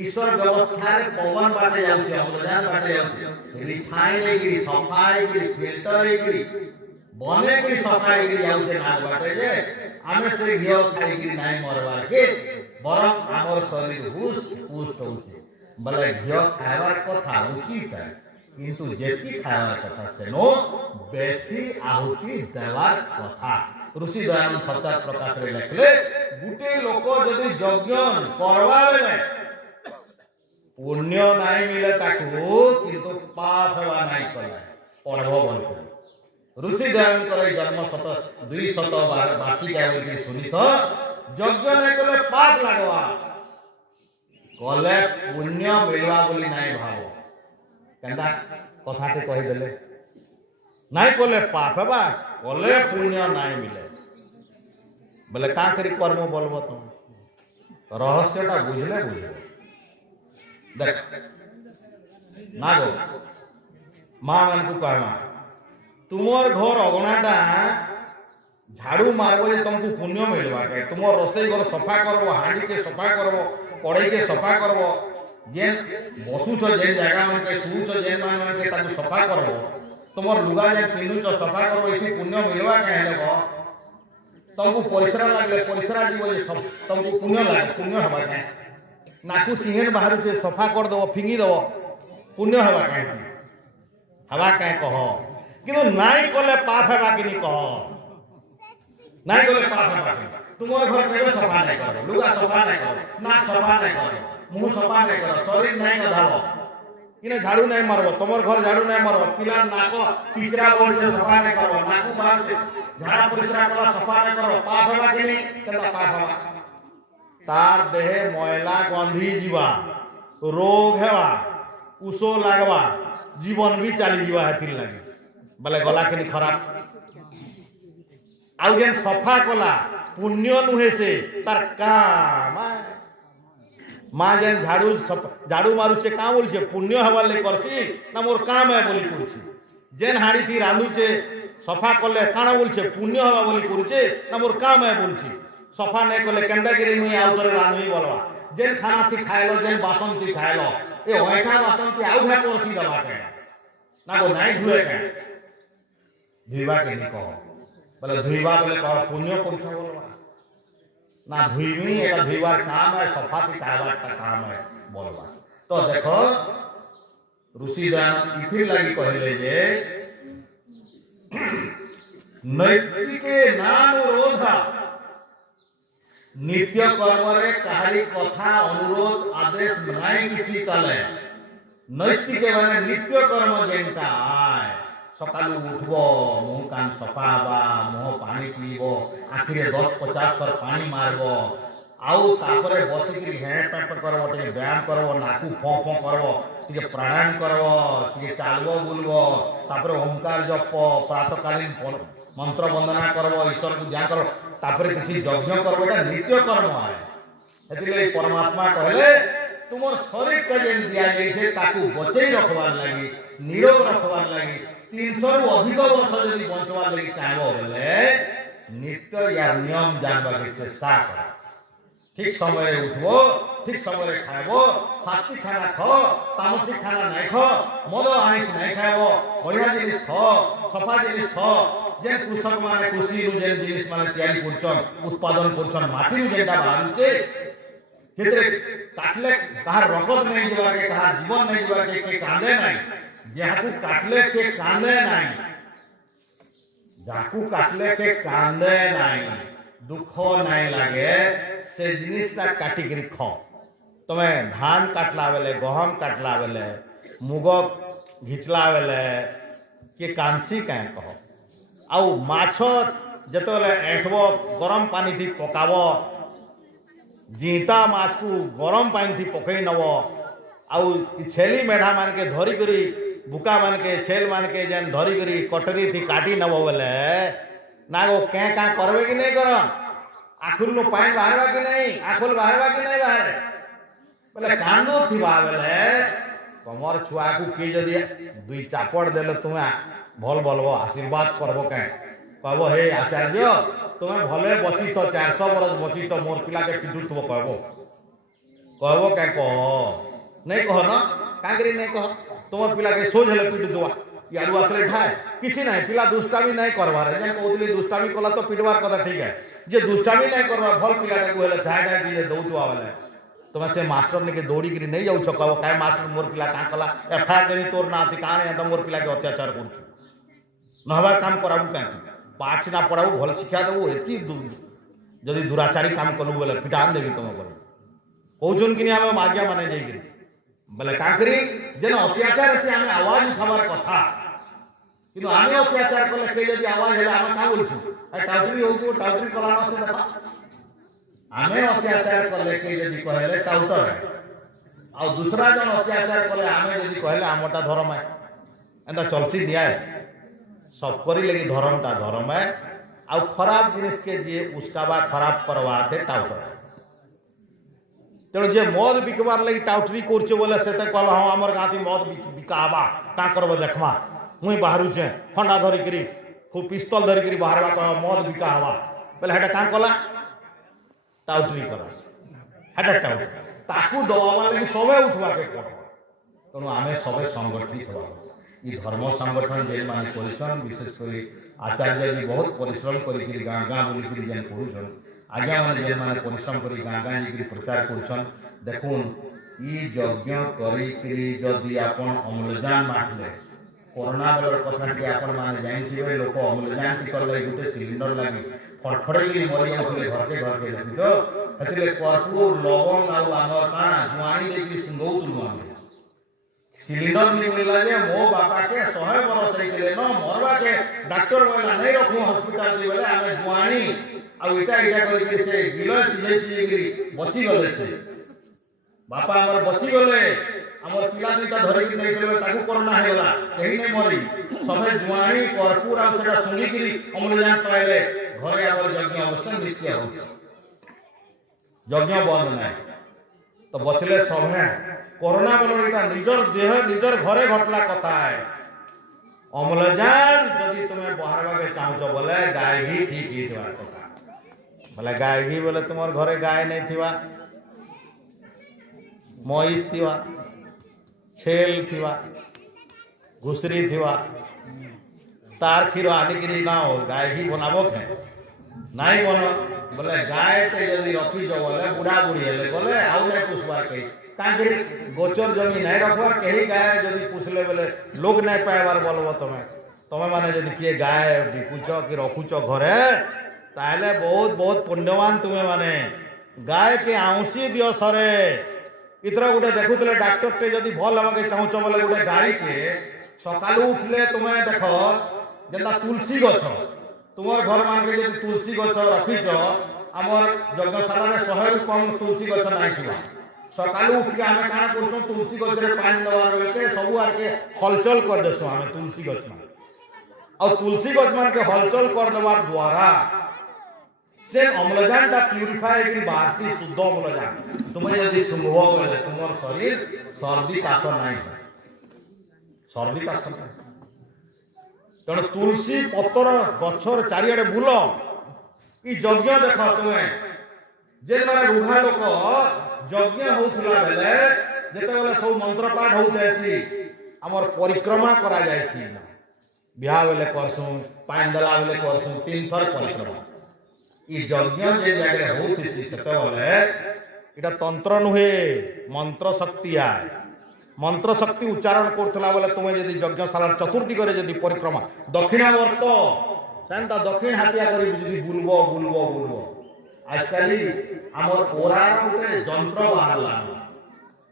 ईश्वर व्यवस्था रे पवन बाटे जाउछे अम्लजान बाटे जाउछे रिफाइन एगिरी सफाई एगिरी फिल्टर एगिरी बने की सफाई एगिरी जाउछे नाक बाटे जे आमे से घियो खाइगिरी नहीं मरबार के बरम आमर शरीर हुष्ट पुष्ट होउछे बले घियो खाइबार कथा उचित है किंतु जेती खाइबार कथा सेनो बेसी आहुति देवार कथा ऋषि दयानंद सत्यार प्रकाश रे लिखले गुटे लोक जदि यज्ञ करवा बेले पुण्य नहीं मिले ताकू किंतु पाप हेवा नहीं कला पढ़बो बोल ऋषि दयानंद करे जन्म 200 वार्षिका बोली सुनी तो यज्ञ नहीं कले पाप लागवा कले पुण्य मिलवा बोली नहीं भाव केंदा कथा ते कहि देले नहीं कले पाप हेबा कले पुण्य नहीं मिले बोले का करी कर्म बोलबो तुम रहस्यटा बुझले देख ना गो मां मन को कहमा तुमर घर अगणाटा झाड़ू मारबो जे तुमको पुण्य मिलवा के तुम रोसई घर सफा करबो हांडी के सफा करबो कड़ई के सफा करबो जे बसुछ जे जगह में के सुछ जे मान के ताको सफा करबो तुमर लुगा जे पिनुछ सफा करबो इति पुण्य मिलवा के हेलेबो तुमको परिश्रम लागले परिश्रम जीवो जे तुमको पुण्य लागे पुण्य हबा के नाकू सिंहेर बाहर से सफा कर दो फिंगी दो पुण्य हवा कहीं हवा कहीं कह कि नाई कले पाप हेबा कि नहीं कह नाई कले पाप हेबा तुम्हारे घर में सफा नहीं करो लुगा सफा नहीं करो नाक सफा नहीं करो मुंह सफा नहीं करो शरीर नहीं गधाओ इने झाड़ू नहीं मारबो तुमर घर झाड़ू नहीं मारबो पिला नाको तीसरा बोल से सफा नहीं करो नाकू बाहर से झाड़ा परिश्रा करो सफा नहीं करो पाप हेबा कि नहीं केता पाप हेबा तार देहे मयला गंधी जीवा रोग हेवा उषो लागवा जीवन भी चली जीवा हेतिर लगे बोले गला के खराब आउ जेन सफा कला पुण्य नुहे से तार काम माँ जेन झाड़ू मारुचे का बोलছে पुण्य हवार ले करसी ना मोर काम है बोली करছি जेन हाड़ी थी रांधुचे सफा कले काना बोलছে पुण्य हवा बोली करছে ना मोर काम है बोलছি सफा नहीं कले केंदा गिरी मुई आउ तोरे रांधुई बोलवा जेन खाना थी खाइलो जेन बासन थी खाइलो ए ओठा बासन थी आउ भे करसी दवा के ना वो नहीं धुए के धुईबा के नहीं कहो बोले धुईबा बोले कहो पुण्य करछो बोलवा ना धुईबी एटा धुईबार काम है सफा थी खाइबार का काम है बोलवा तो देखो ऋषि दयानंद इथिर लगी कहले जे नैतिके नानुरोध नित्य कर्म रे काहारी कथा अनुरोध आदेश नहीं किछि चले नैतिक माने नित्य कर्म जेनटा आय सकालू उठबो मुह कान सफा हवा मुह पानी पीबो आखिरे 10-50 कर पानी मारबो आउ तापरे बसिकरी हेट पेट करबो टे व्यायाम करबो नाकू फो फो करबो टिके प्राणायाम करबो टिके चालबो बुलबो तापरे ओंकार जप प्रातःकालीन मंत्र वंदना करबो ईश्वर को ध्यान करबो तापरे किछि यज्ञ करबो एटा नित्य कर्म है एतिले परमात्मा कहले तुमर शरीर का जेन दिया जाइछे ताकू बचेई रखवार लागि निरोग रखवार लागि 300 रु अधिक वर्ष यदि बंचवार लागि चाहबो बोले नित्य या नियम जानबा के चेष्टा कर ठीक समय रे उठबो ठीक समय रे खाइबो सात्विक खाना खो तामसिक खाना नहीं खो मद आमिष नहीं खाइबो बढ़िया जिनिस खो सफा जिनिस खो जे कृषक माने कृषि रु जे जिनिस माने तैयारी करछन उत्पादन करछन माटी रु जेटा बाहरुचे केतरे काटले कहार रगत नहीं जीवा के कहार जीवन नहीं जीवा के कांदे नहीं जाकू काटले के कांदे नहीं जाकू काटले के कांदे नहीं दुख नहीं लागे से जिनिसटा काटिकरी खो तमे धान काटला बेले गहम काटला बेले मुग घिचला बेले के कांसी काहे कहो आउ माछ जतले एठबो गरम पानी थी पकाबो जीता माछ को गरम पानी थी पकई नबो आउ छेली मेढा मान के धरी करी बुका मान के छेल मान के जेन धरी करी कटरी थी काटी नबो बोले ना गो क्या क्या करबे कि नहीं कर आखुर लो पानी बाहरवा कि नहीं आखुल बाहरवा कि नहीं बाहर बोले कांदो थी बेले तमर छुआ को के जदी दुई चापड़ देले तुम्हें भल बोलबो आशीर्वाद करबो के कहबो हे आचार्य तुम्हें भले बची तो 400 बरस बची तो मोर पिला के पिटुतबो कहबो के कह नहीं कह ना कागरी नहीं कह तुमर पिला के सोझ हेले पिट दुआ यारू असले ठाए किसी नहीं पिला दुष्टामी नहीं करवार जेन कहतली दुष्टामी कला तो पिटवार कथा ठीक है जे दुष्टामी नहीं करवा भल पिला के हेले धाय धाय दिए दउतवा वाले तुम से मास्टर ने के दौड़ी गिरी नहीं जाऊ छकाव काय मास्टर मोर पिला का कला एफआईआर देनी तोर ना थी काने त मोर पिला के अत्याचार करछु नहबार काम कराबू काहे पाठ ना पढ़ाबू भल शिक्षा देबू एती जदि दुराचारी काम कलू बोले पिटान देबी तुम बोले कहउछन कि हमें मागिया माने जाई गिरी बोले का करी जेन अत्याचार से हमें आवाज उठाबार कथा किंतु आमे अत्याचार कले के जदि आवाज हेला हम का बोलछु टाउटरी होउ टाउटरी कलाना से देखा आमे अत्याचार कले के जदि कहले टाउटर आ दूसरा जन अत्याचार कले आमे जदि कहले आमटा धर्म है एंदा चलसी न्याय सब करी लगी धर्म है आ खराब जिनिस के जे उसका खराब करवा थे टाउटर तेणु जे मद बिकबार लगी टाउटरी करछे बोले से कहला हाँ आमर गाँती मद बिकाबा का करब देखमा मुई बाहरुचे फंडा धरी करी खूब पिस्तल धरी करी बाहरवा कह मद बिका हवा बोले हेटा का कला टाउटरी करस हेटा टाउट ताकू दबावा लगी सबे उठवा के पड़ तेणु आमे सबे संगठित हवा ई धर्म संगठन जे माने परिश्रम विशेष करी आचार्य जी बहुत परिश्रम करी गाँ गाँ बुली करी जेन करूछन आज्ञा माने जे माने परिश्रम करी गाँ गाँ जी प्रचार करूछन देखुन ई यज्ञ करी करी जदि आपण अम्लजान माठले कोरोना बेलर कथा के आपण माने जानिथिबे लोक अम्लजान टिकर लगी गुटे सिलिंडर लागि फटफड़े मरी जाउथले घर के देखितो एतिले कर्पूर लवंग आ आमर काना जुआनी देखि सुंदौतुलु आमे सिलिंडर नहीं मिलला जे मो बापा के 100 बरस रही न मरवा के डॉक्टर बोला नहीं रखू हॉस्पिटल दी बोले आमे जुआनी ଆଉ ଏଇଟା କରିକି ସେ ଗିଲ ସିଝେଇକି ବଚିଗଲେ ସେ ବାପା ଆମର ବଚିଗଲେ ଆମର ପିଲା ଦୁଇଟା ଧରିକି ନେଇଗଲେ ତାକୁ କରୋନା ହେଇଗଲା କେହି ନେଇ ମରି ସବେ ଜୁଆଣି କର୍ପୁର ଆଉ ସେଟା ଶୁଙ୍ଗିକିରି ଅମ୍ଳଜାନ ପାଇଲେ ଘରେ ଆମର ଯଜ୍ଞ ଅବଶ୍ୟ ନିତ୍ୟ ହଉଛି ଯଜ୍ଞ ବନ୍ଦ ନାହିଁ ତ ବଚିଲେ ସଭେ कोरोना बोलो एटा निजर देह निजर घरे घटला कथा है अम्लजान यदि तुम्हें बाहर के चाहूच बोले गाय ही ठीक ही थिवा कथा बोले गाय ही बोले तुमर घरे गाय नहीं थिवा महिष थिवा छेल थिवा घुसरी थिवा तार खीर आनिकी ना हो गाय ही बनाबो के नहीं बनो बोले गाय टे यदि रखी जो बोले बुढ़ा बुढ़ी हेले बोले आउ नहीं पुष्पा के कांकि गोचर जमी नहीं रखवा कहीं गाय जदि पुछले बोले लोग नहीं पाइबार बोलबो तमे माने जदि किए गाय बिकुच कि रखुच घरे ताहले बहुत बहुत पुण्यवान तुमे माने गाय के आउसी दियो सरे इतरा गोटे देखुतले डॉक्टर टे जदि भल हवा के चाहूच बोले गोटे गाय के सकालू उठले तुमे देखो जेंता तुलसी गछ तुमर घर मान के जदि तुलसी गछ रखिच हमर यज्ञशाला रे 100 रु कम तुलसी गछ नाही थिवा सकालू उठ के हमें काना करछो तुलसी गछ रे पानी दवार के सब आर के हलचल कर देसो हमें तुलसी गछ में और तुलसी गछ मान के हलचल कर देवार द्वारा से अम्लजान ता प्यूरिफाई की बाहर से शुद्ध अम्लजान तुम्हें यदि सुंघबो बोले तुमर शरीर सर्दी काश नाही सर्दी काश नाही तेणु तुलसी पतर गछर चारिआडे बुल ई यज्ञ देख तुम्हें जे माने रुघा लोक यज्ञ होउथला बेले जेतेबेले सब मंत्र पाठ होउतेसी हमर परिक्रमा करा जायसी बिहा बेले करसु पाइन दला बेले करसु 3 थर परिक्रमा ई यज्ञ जे जागे होउतिसी सेतेबेले इटा तंत्र नुहे मंत्र शक्ति आए मंत्र शक्ति उच्चारण करथला बेले तुमे यदि यज्ञशाला चतुर्थी करे यदि परिक्रमा दक्षिणावर्त सेंता दक्षिण हाथिया करी यदि बुलबो बुलबो बुलबो आजकल आमर ओरा गोटे जंत्र बाहरला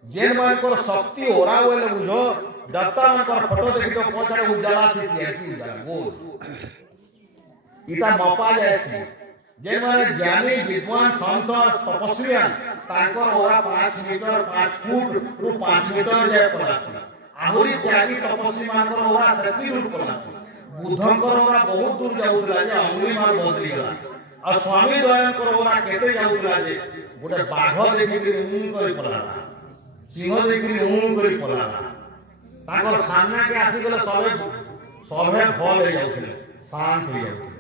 जेन मानकर शक्ति ओरा बोले बुझो दत्ता मानकर फोटो देखि तो पछारे उजाला थिसी एकी उजाला गोल इटा मपा जायसी जेन माने ज्ञानी विद्वान संत तपस्वी तांकर ओरा 5 मीटर 5 फुट रु 5 मीटर जे पलासी आहुरी त्यागी तपस्वी मानकर ओरा सेती रूप पलासी बुद्धंकर ओरा बहुत दूर जाउला जे अंगुली मार बदली गला और स्वामी दयानकर ओरा केते जाउला जे गोटे बाघ देखि ऊं करी पलाला सिंह देखि ऊं करी पलाला ताकर सामने के आसी गेले सबे भल हो जाउथले शांत हो जाउथले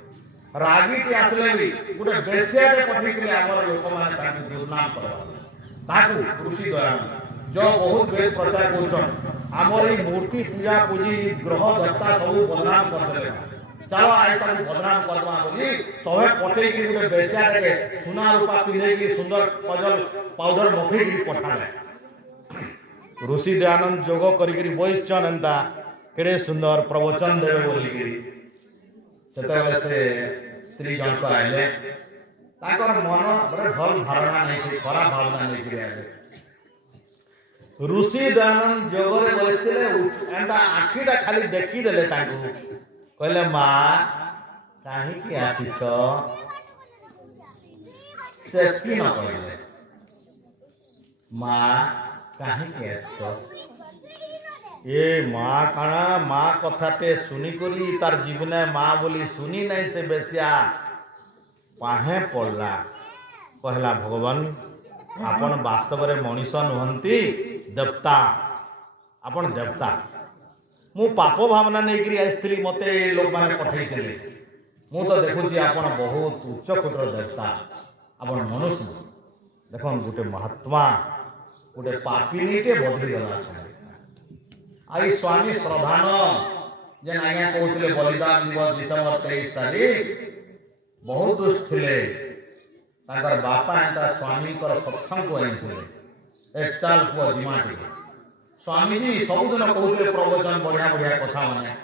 रागी के आसले भी गोटे बेसिया के पठी के हमर लोक माने ताकू दुर्नाम करबा ताकू ऋषि दयानंद जो बहुत वेद प्रचार करछन हमर ई मूर्ति पूजा पूजी ग्रह देवता सब बदनाम कर देले चलो आई ताकू बदनाम करबा बोली सबे पटे की गोटे बेसिया के सुना रूपा पिने की सुंदर पजल पाउडर मखई की पठाले ऋषि दयानंद जोग करी करी बइचन एंता केड़े सुंदर प्रवचन देवे बोली करी सेतबेले से स्त्री जन को आइले ताकर मन बड़े भल धारणा नहीं थी खराब भावना नहीं थी आइले ऋषि दयानंद जोगरे बसले एंता आखिटा खाली देखी देले ताकू कहले मां काहे की आसीछ से की न कहले मां काहे की आसीछ ए माँ काना माँ कथाटे सुनी करी तार जीवने माँ बोली सुनी नहीं से बेसिया पाहे पड़ला कहला भगवान आपण वास्तव रे मनीष नुहंती देवता आपण देवता मु पाप भावना नहीं करी आइस्थिली मते लोक माने पठैथिले मु तो देखुची आपण बहुत उच्च कोटर देवता आपण मनुष्य देखो गोटे महात्मा गोटे पापिनीटे बदली गला आई स्वामी श्रद्धान जेन आज्ञा कहते बलिदान दिवस डिसेम्बर 23 तारीख बहुत दुष्ट थे बापा एंता स्वामी सत्संग को आईते एक चाल पुआ दिमाटी स्वामी जी सबुदिन कहते प्रवचन बढ़िया बढ़िया कथा माने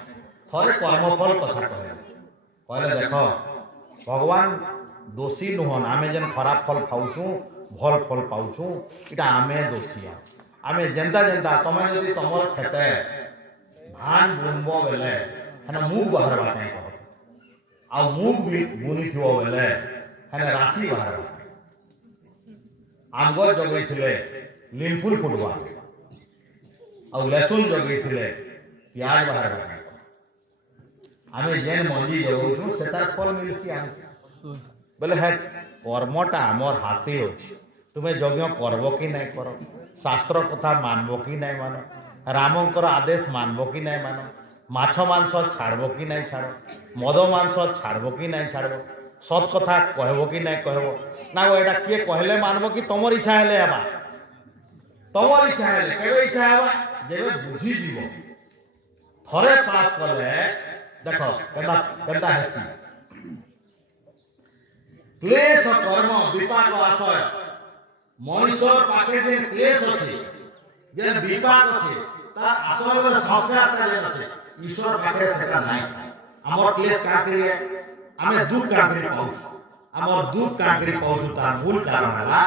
थरे कर्मफल कथा कहले देख भगवान दोषी नुहन आमे जेन खराब फल खाऊछु भल फल पाऊछु इटा आमे दोषी आमे जेंता जेंता तमे यदि तमर खेते धान बुनबो बेले हना मूग बहरबा नहीं कहो आ मूग भी बुनी थिबो बेले ହେନେ ରାଶି ବାହାରବା ଆମ୍ବ ଜଗେଇଥିଲେ ଲିମ୍ଫୁଲ ଫୁଟବା ଆଉ ଲେସୁନ ଜଗେଇଥିଲେ ପିଆଜ ବାହାରବା ଆମେ ଯେନ୍ ମଞ୍ଜି ଜଗଉଛୁ ସେତାର ଫଳ ମିଳିଛି ଆମକୁ ବୋଲେ ହେ କର୍ମଟା ଆମର ହାତେ ଅଛି ତୁମେ ଯଜ୍ଞ କରବ କି ନାଇଁ କର ଶାସ୍ତ୍ର କଥା ମାନବ କି ନାଇଁ ମାନ ରାମଙ୍କର ଆଦେଶ ମାନବ କି ନାଇଁ ମାନ ମାଛ ମାଂସ ଛାଡ଼ବ କି ନାଇଁ ଛାଡ଼ ମଦ ମାଂସ ଛାଡ଼ବ କି ନାଇଁ ଛାଡ଼ବ ସତ୍ କଥା କହିବ କି ନାଇଁ କହିବ ନା ଏଇଟା କିଏ କହିଲେ ମାନବ କି ତମର ଇଚ୍ଛା ହେଲେ ହେବା ତମର ଇଚ୍ଛା ହେଲେ କେବେ ଇଚ୍ଛା ହେବା ଯେବେ ବୁଝିଯିବ ଥରେ ପାପ କଲେ ଦେଖ କେନ୍ତା ହେସି କ୍ଲେଶ କର୍ମ ବିପାକ ଆଶୟ ମଣିଷ ପାଖେ ଯେ କ୍ଲେଶ ଅଛି ଯେ ବିପାକ ଅଛି ତାର ଆଶୟ ସଂସ୍କାରଟା ଯେ ଅଛି ଈଶ୍ୱର ପାଖରେ ସେଟା ନାହିଁ ଆମର କ୍ଲେଶ କାହିଁକି ଆମେ ଦୁଃଖ କାହିଁକି ପାଉଛୁ ଆମର ଦୁଃଖ କାହିଁକି ପାଉଛୁ ତାର ମୂଳ କାରଣ ହେଲା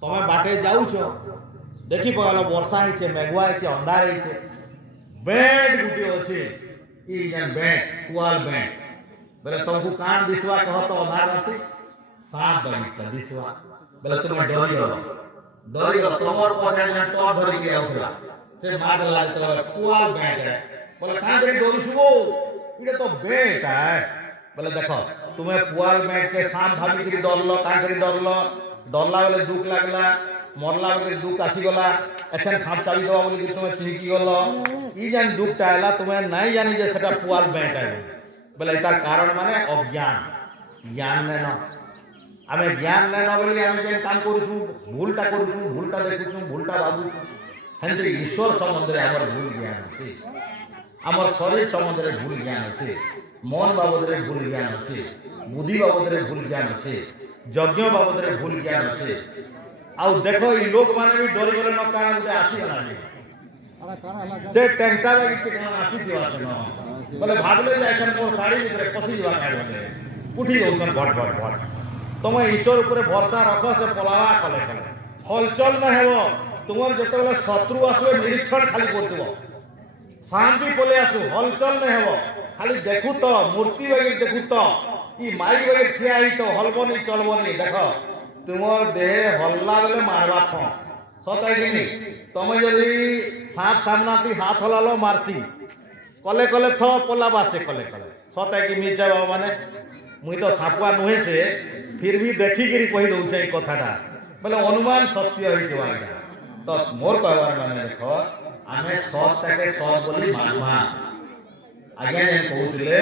ତମେ ବାଟେ ଯାଉଛ ଦେଖି ପକାଲ ବର୍ଷା ହେଇଛେ ମେଘୁଆ ହେଇଛେ ଅନ୍ଧାର ହେଇଛେ ବେଡ୍ ଗୁଟେ ଅଛି ଇ ଯେନ୍ ବେଡ୍ ପୁଆଲ ବେଡ୍ ବେଲେ ତମକୁ କାଣ ଦିଶବା କହ ତ ଅନ୍ଧାର ରାତି ସାପ ଦରିତା ଦିଶବା ବେଲେ ତୁମେ ଡରିଗଲ ତମର ପଛେ ଯେନ୍ ଟପ୍ ଧରିକି ଆଉଥିଲା ସେ ମାର ଯେତେବେଳେ ପୁଆଲ ବେଡ୍ ବୋଲେ କାହିଁକି ଡରୁଛୁ ଇଟା ତ ବେଡ୍ ବୋଲେ ଦେଖ ତୁମେ ପୁଆଲ ବେଡ୍ କେ ସାପ ଭାବିକିରି ଡରଲ କାହିଁକି ଡରଲ ଡରଲା ବେଲେ ଦୁଃଖ ଲାଗିଲା ମରଲା ବେଲେ ଦୁଃଖ ଆସିଗଲା ଏଛେନ୍ ସାପ ଚାଲିଦେବା ବୋଲିକି ତୁମେ ଚିହିକି ଗଲ ଇ ଯେନ୍ ଦୁଃଖଟା ହେଲା ତୁମେ ନାଇଁ ଜାନି ଯେ ସେଟା ପୁଆଲ ବେଡ୍ ବୋଲେ ତାର କାରଣ ମାନେ ଅଜ୍ଞାନ ଜ୍ଞାନ ନେନ ଆମେ ଜ୍ଞାନ ନେନ ବୋଲି ଆମେ ଯେନ୍ କାମ କରୁଛୁ ଭୁଲଟା କରୁଛୁ ଭୁଲଟା ଦେଖୁଛୁ ଭୁଲଟା ଭାବୁଛୁ ହେନ୍ତି ଈଶ୍ୱର ସମ୍ବନ୍ଧରେ ଆମର ଭୁଲ ଜ୍ଞାନ ଅଛି ଆମର ଶରୀର ସମ୍ବନ୍ଧରେ ଭୁଲ ଜ୍ଞାନ ଅଛି ମନ ବାବଦରେ ଭୁଲ ଜ୍ଞାନ ଅଛି ବୁଦ୍ଧି ବାବଦରେ ଭୁଲ ଜ୍ଞାନ ଅଛି ଯଜ୍ଞ ବାବଦରେ ଭୁଲ ଜ୍ଞାନ ଅଛି ଆଉ ଦେଖ ଇ ଲୋକମାନେ ବି ଡରିଗଲେ ନ କାଣା ଗୋଟେ ଆସିଗଲା ସେ ଟେଣ୍ଟା ଲାଗି କ'ଣ ଆସିଥିବ ସେନ ବୋଲେ ଭାବିଲେ ଯେ ଏଖାନ ମୋ ଶାଢ଼ୀ ଭିତରେ ପଶିଯିବା କାହିଁ ବୋଲେ ଉଠି ଯାଉଛନ୍ ଭଟ୍ ଭଟ୍ ଭଟ୍ ତମେ ଈଶ୍ୱର ଉପରେ ଭରସା ରଖ ସେ ପଲାବା କଲେ କଲେ ହଲଚଲ ନା ହେବ ତୁମର ଯେତେବେଳେ ଶତ୍ରୁ ଆସିବେ ନିରୀକ୍ଷଣ ଖାଲି କରୁଥିବ ଶାନ୍ତି ପଳେଇ ଆସୁ ହଲଚଲ ନା ହେବ ଖାଲି ଦେଖୁ ତ ମୂର୍ତ୍ତି ବାଗିରି ଦେଖୁ ତ କି ମାଇକ ବାଗିରି ଠିଆ ହେଇ ତ ହଲବନି ଚଲବନି ଦେଖ ତୁମର ଦେହ ହଲ୍ଲା ବେଲେ ମାରବା କ'ଣ ସତ କି ତମେ ଯଦି ସାପ ସାମ୍ନାତି ହାତ ହଲାଲ ମାରସି କଲେ କଲେ ଥ ପଲାବା ସେ କଲେ କଲେ ସତ କି ମିଛ ବାବା ମାନେ ମୁଇଁ ତ ସାପୁଆ ନୁହେଁ ସେ ଫିର ବି ଦେଖିକିରି କହି ଦଉଛେ ଏଇ କଥାଟା ବୋଲେ ଅନୁମାନ ସତ୍ୟ ହେଇଥିବା ଏଇଟା ତ ମୋର କହିବାର ମାନେ ଦେଖ ଆମେ ସତ୍ଟାକେ ସତ୍ ବୋଲି ମାନବା ଆଜ୍ଞା ଯେନ୍ କହୁଥିଲେ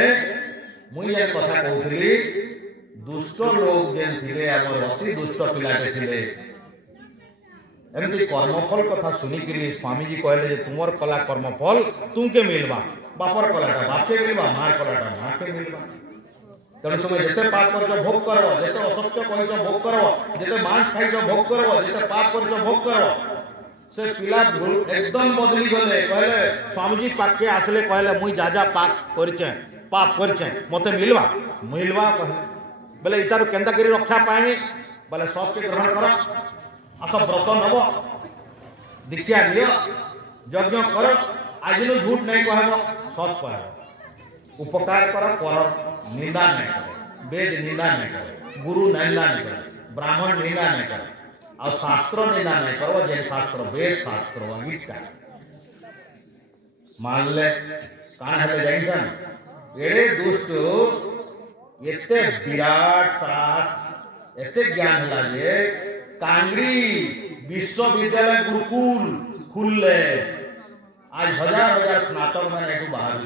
ମୁଇଁ ଯେନ୍ କଥା କହୁଥିଲି ଦୁଷ୍ଟ ଲୋକ ଯେନ୍ ଥିଲେ ଆମର ଅତି ଦୁଷ୍ଟ ପିଲାଟେ ଥିଲେ ଏମିତି କର୍ମଫଳ କଥା ଶୁଣିକିରି ସ୍ୱାମୀଜୀ କହିଲେ ଯେ ତୁମର କଲା କର୍ମଫଳ ତୁମକେ ମିଲବା ବାପର କଲାଟା ବାପକେ ମିଲବା ମାର କଲାଟା ମାକେ ମିଲବା ତେଣୁ ତୁମେ ଯେତେ ପାପ କରିଛ ଭୋଗ କରବ ଯେତେ ଅସତ୍ୟ କହିଛ ଭୋଗ କରବ ଯେତେ ମାଂସ ଖାଇଛ ଭୋଗ କରବ ଯେତେ ପାପ କରିଛ ଭୋଗ କରବ ସେ ପିଲା ଏକଦମ ବଦଳି ଗଲେ କହିଲେ ସ୍ୱାମୀଜୀ ପାଖକେ ଆସିଲେ କହିଲେ ମୁଇଁ ଯା ପାପ କରିଛେ ମତେ ମିଲବା କହିଲେ ବୋଲେ ଇତାରୁ କେନ୍ତା କରି ରକ୍ଷା ପାଇମି ବୋଲେ ସତ୍କେ ଗ୍ରହଣ କର ଆସ ବ୍ରତ ନବ ଦୀକ୍ଷା ନିଅ ଯଜ୍ଞ କର ଆଜିନୁ ଝୁଟ ନାଇଁ କହିବ ସତ୍ କହିବ ଉପକାର କର ପର ନିନ୍ଦା ନାଇଁ କର ବେଦ ନିନ୍ଦା ନାଇଁ କର ଗୁରୁ ନିନ୍ଦା ନାଇଁ କର ବ୍ରାହ୍ମଣ ନିନ୍ଦା ନାଇଁ କର ଆଉ ଶାସ୍ତ୍ର ନିନ୍ଦା ନାଇଁ କର ଯେ ଶାସ୍ତ୍ର ବେଦ ଶାସ୍ତ୍ର ଗୀତା ମାনলে କାଣା ହେଲେ ଜାଣିଛନ୍ ଏଡ଼େ ଦୁଷ୍ଟ ଏତେ ବିରାଟ ସାହସ ଏତେ ଜ୍ଞାନ ହେଲା ଯେ कांगड़ी विश्वविद्यालय गुरुकुल खुलले आज हजार हजार स्नातक मैंने एक बाहर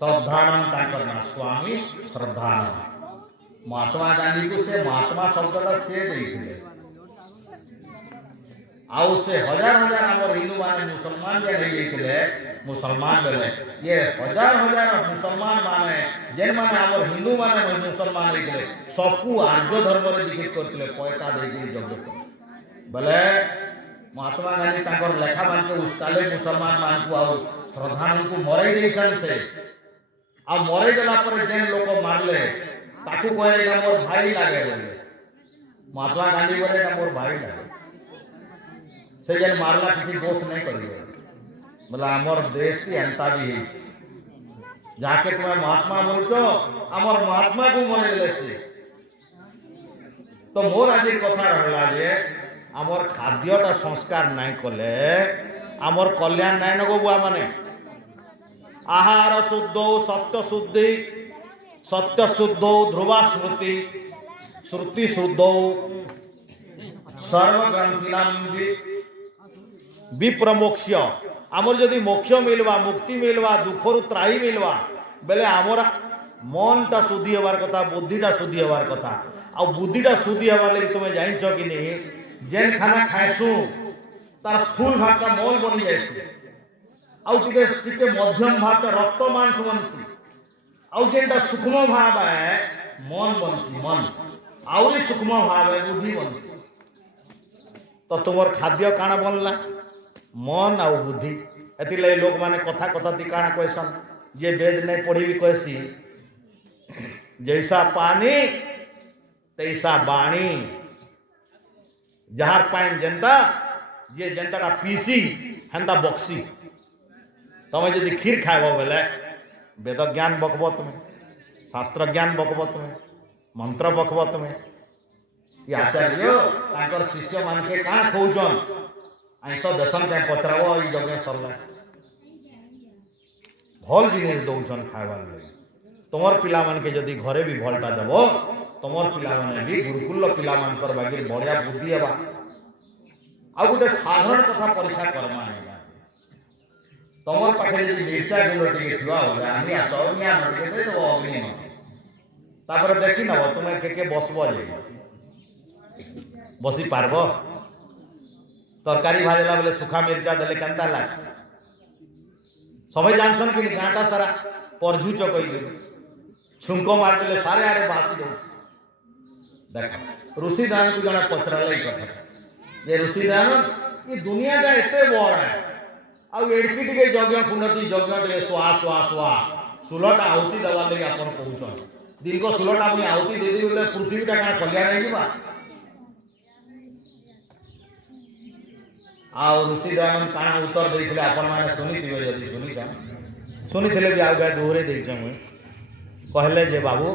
श्रद्धानंद तांकर ना स्वामी श्रद्धानंद महात्मा गांधी को से महात्मा शब्दटा से देइथिले आउ से हजार हजार हमर हिंदू माने मुसलमान जे नहीं जाइथिले मुसलमान बेले ये हजार हजार मुसलमान माने जेन माने हमर हिंदू माने मुसलमान रहिथिले सबको आर्य धर्म रे दीक्षित करथिले पैसा देइकि जग बोले महात्मा गांधी तांकर लेखा मान के उस्ताले मुसलमान मान को आउ श्रद्धानंद को मरै देछन से आ मरै देला पर जेन लोक मारले ताकू कहे एटा मोर भाई लागे बोले महात्मा गांधी बोले एटा मोर भाई लागे से जेन मारला किसी दोष नहीं करियो बोला आमर देश की एंता भी है जाके तुम्हें महात्मा बोलছো আমার महात्मा को मरे देले से तो मोर आज कथा रहा जे आमर खाद्यटा संस्कार नाई कले आमर कल्याण नाई न गो बुआ माने आहार शुद्ध सत्य शुद्धि सत्य शुद्ध ध्रुवा स्मृति श्रुति शुद्ध सर्वग्रंथिनाम विप्रमोक्ष आमर जदि मोक्ष मिलवा मुक्ति मिलवा दुखरु त्राही मिलवा बेले आमर मनटा शुद्धि हबार कथा बुद्धिटा शुद्धि हबार कथा आ बुद्धिटा शुद्धि हबार लगी तुम जान कि नहीं जेन खाना खाएसु तार स्थूल भागटा मल बनी जाए आगे मध्यम भागटा रक्त मांस बनसी आउ जेनटा सूक्ष्म भाव है मन बनसी मन आहरी सूक्ष्म भाव है बुद्धि बनसी तो तुम खाद्य काण बनला मन आउ बुद्धि एथि लोक माने कथा कथा दी काण कहसन जे वेद नहीं पढ़ी भी कहसी जैसा पानी तैसा बाणी जहार पाइन जनता जे जनता पीसी हेन्ता बक्सी तुम जदि खीर खाएब बेले वेद ज्ञान बकब तुम्हें शास्त्र ज्ञान बकब तुम्हें मंत्र बकब तुम्हें ये आचार्य शिष्य मान के क्या कौन आईस देशन क्या पचराब यज्ञ सरला भल जिन दौन खाइबार लगे तुम पिला मान के जदि घरे भी भलटा देव तुम पिला माने भी गुरुकुल पिला मानकर बागी बढ़िया बुद्धि हवा आ गोटे साधारण कथा परीक्षा करमा तुम पाखे जब मिर्चा गुंड टे थी आनी आस अग्नि तापर देखी नब तुम्हें के बसब बसी पारब तरकारी भाजला बेले सुखा मिर्चा देले केनता लाग सबे जानसन कि गाँटा सारा परझुच कही छुंक मारदेले सारे आड़े बासी जाऊँ देख ऋषि दान को जन पचराला कथा जे ऋषि दान ये दुनियाटा एत बड़ है आड़की टे यज्ञ पुनति यज्ञ टे सुआ सुआ सुआ सुलटा आहुति देवार लगे आप कहून दिन को सुलटा मुझे आहुति देदी बोले पृथ्वीटा क्या कल्याण हो ऋषि दयानंद काना उत्तर देते आपण मैंने शुणी शुणी भी आगे दोहरे देचे मुझे कहले जे बाबू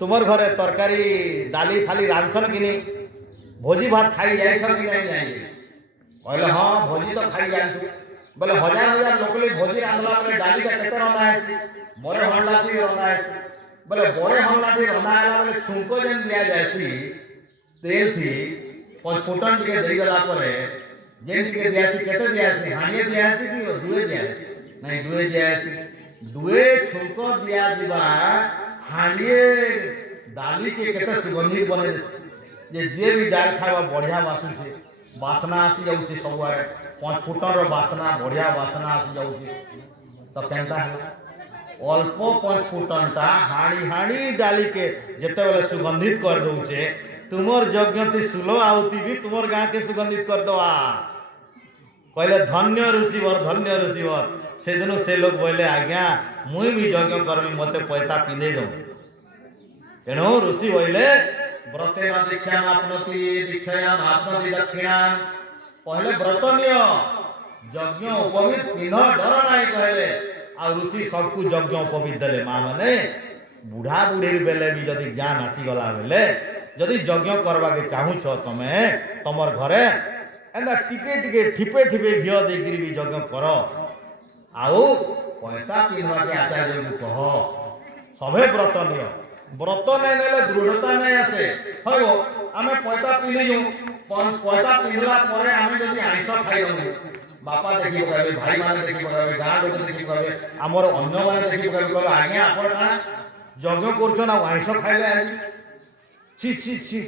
तुमर घरे तरकारी दाली खाली रांधसन कि भोजी भात खाई जाए कि नहीं जाए कहले हाँ भोजी तो खाई जाए बोले हजार हजार लोक भोजी रांधला बेले डालीटा केते रंधा है बड़े हल्ला रंधा है बोले बड़े हल्ला रंधा है बोले छुंक जेन दिया जाए तेल थी पचफुटन टे देगला जेन टे दियासी केते दियासी हानिए दियासी कि दुए दियासी नहीं दुए दियासी दुए छुंक दिया दिबा हानिए दाली के केते सुगंधित बने जे भी डाल खावा बढ़िया बासु छे बासना आसी जाउछे सब आड़े 5 फुटन रो बासना बढ़िया बासना आसी जाउछे तो केनता है अल्प 5 फुटनटा हाणी हाणी डाली के जेते बेले सुगंधित कर दउछे तुमर यज्ञति सुलो आहुति भी तुमर गाँ के सुगंधित कर दवा कहले धन्य ऋषिवर से दिन से लोग बोले आज्ञा मुई भी यज्ञ करमी मते पैसा पिंधे दो तेणु ऋषि बोले व्रते दीक्षा आपनति दीक्षाया आपनति दक्षिणा पहले व्रत निय यज्ञ उपवित पिंध डर नाई कहले आ ऋषि सबको यज्ञ उपवित देले माँ माने बुढ़ा बुढ़ी बेले भी जदि ज्ञान आसीगला बेले जदि यज्ञ करवा के चाहूछ तमे तमर घरे एंदा टिके टिके ठिपे ठिपे घिओ देकरी भी यज्ञ कर आउ पैसा पिन्हवा के आचार्य को कह सभे व्रत निय व्रत नहीं नेले दृढ़ता नहीं आसे हो आमे पैसा पिन्हू पैसा पिन्हला परे आमे जदि आइंस खाइबे बापा देखि कहबे भाई माने देखि कहबे गाँ लोक देखि कहबे हमर अन्य माने देखि कहबे आज्ञा आपण का यज्ञ करछन आ आइंस खाइले छि छि छि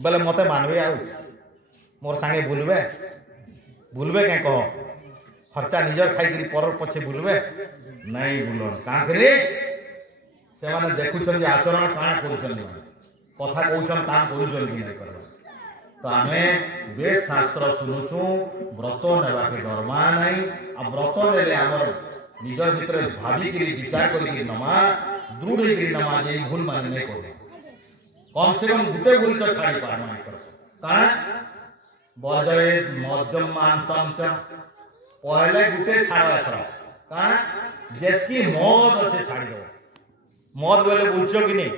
बोले मते मानवे आ मोर संगे बुलबे क्या कह खर्चा निजर खाई पर पछे बुलबे नहीं बुलन काँ करे से माने देखुछन आचरण काँ करुछन कथा कहउछन काम करुछन कि नहीं करबा तो आमे वेद शास्त्र सुनुछु व्रत नेबा के दरमा नहीं आ व्रत नेले हमर निजर भितर भाभी के विचार करी नमा दृढ़ करी नमा जे भूल मान नहीं करे कम से कम गुटे भूल तो छाड़ी पार मान कर काँ बजरे मध्यम मांसम च पहले गुटे छाड़ एथर काँ जेकी मद अच्छे छाड़ी दो मद बोले बुझ कि नहीं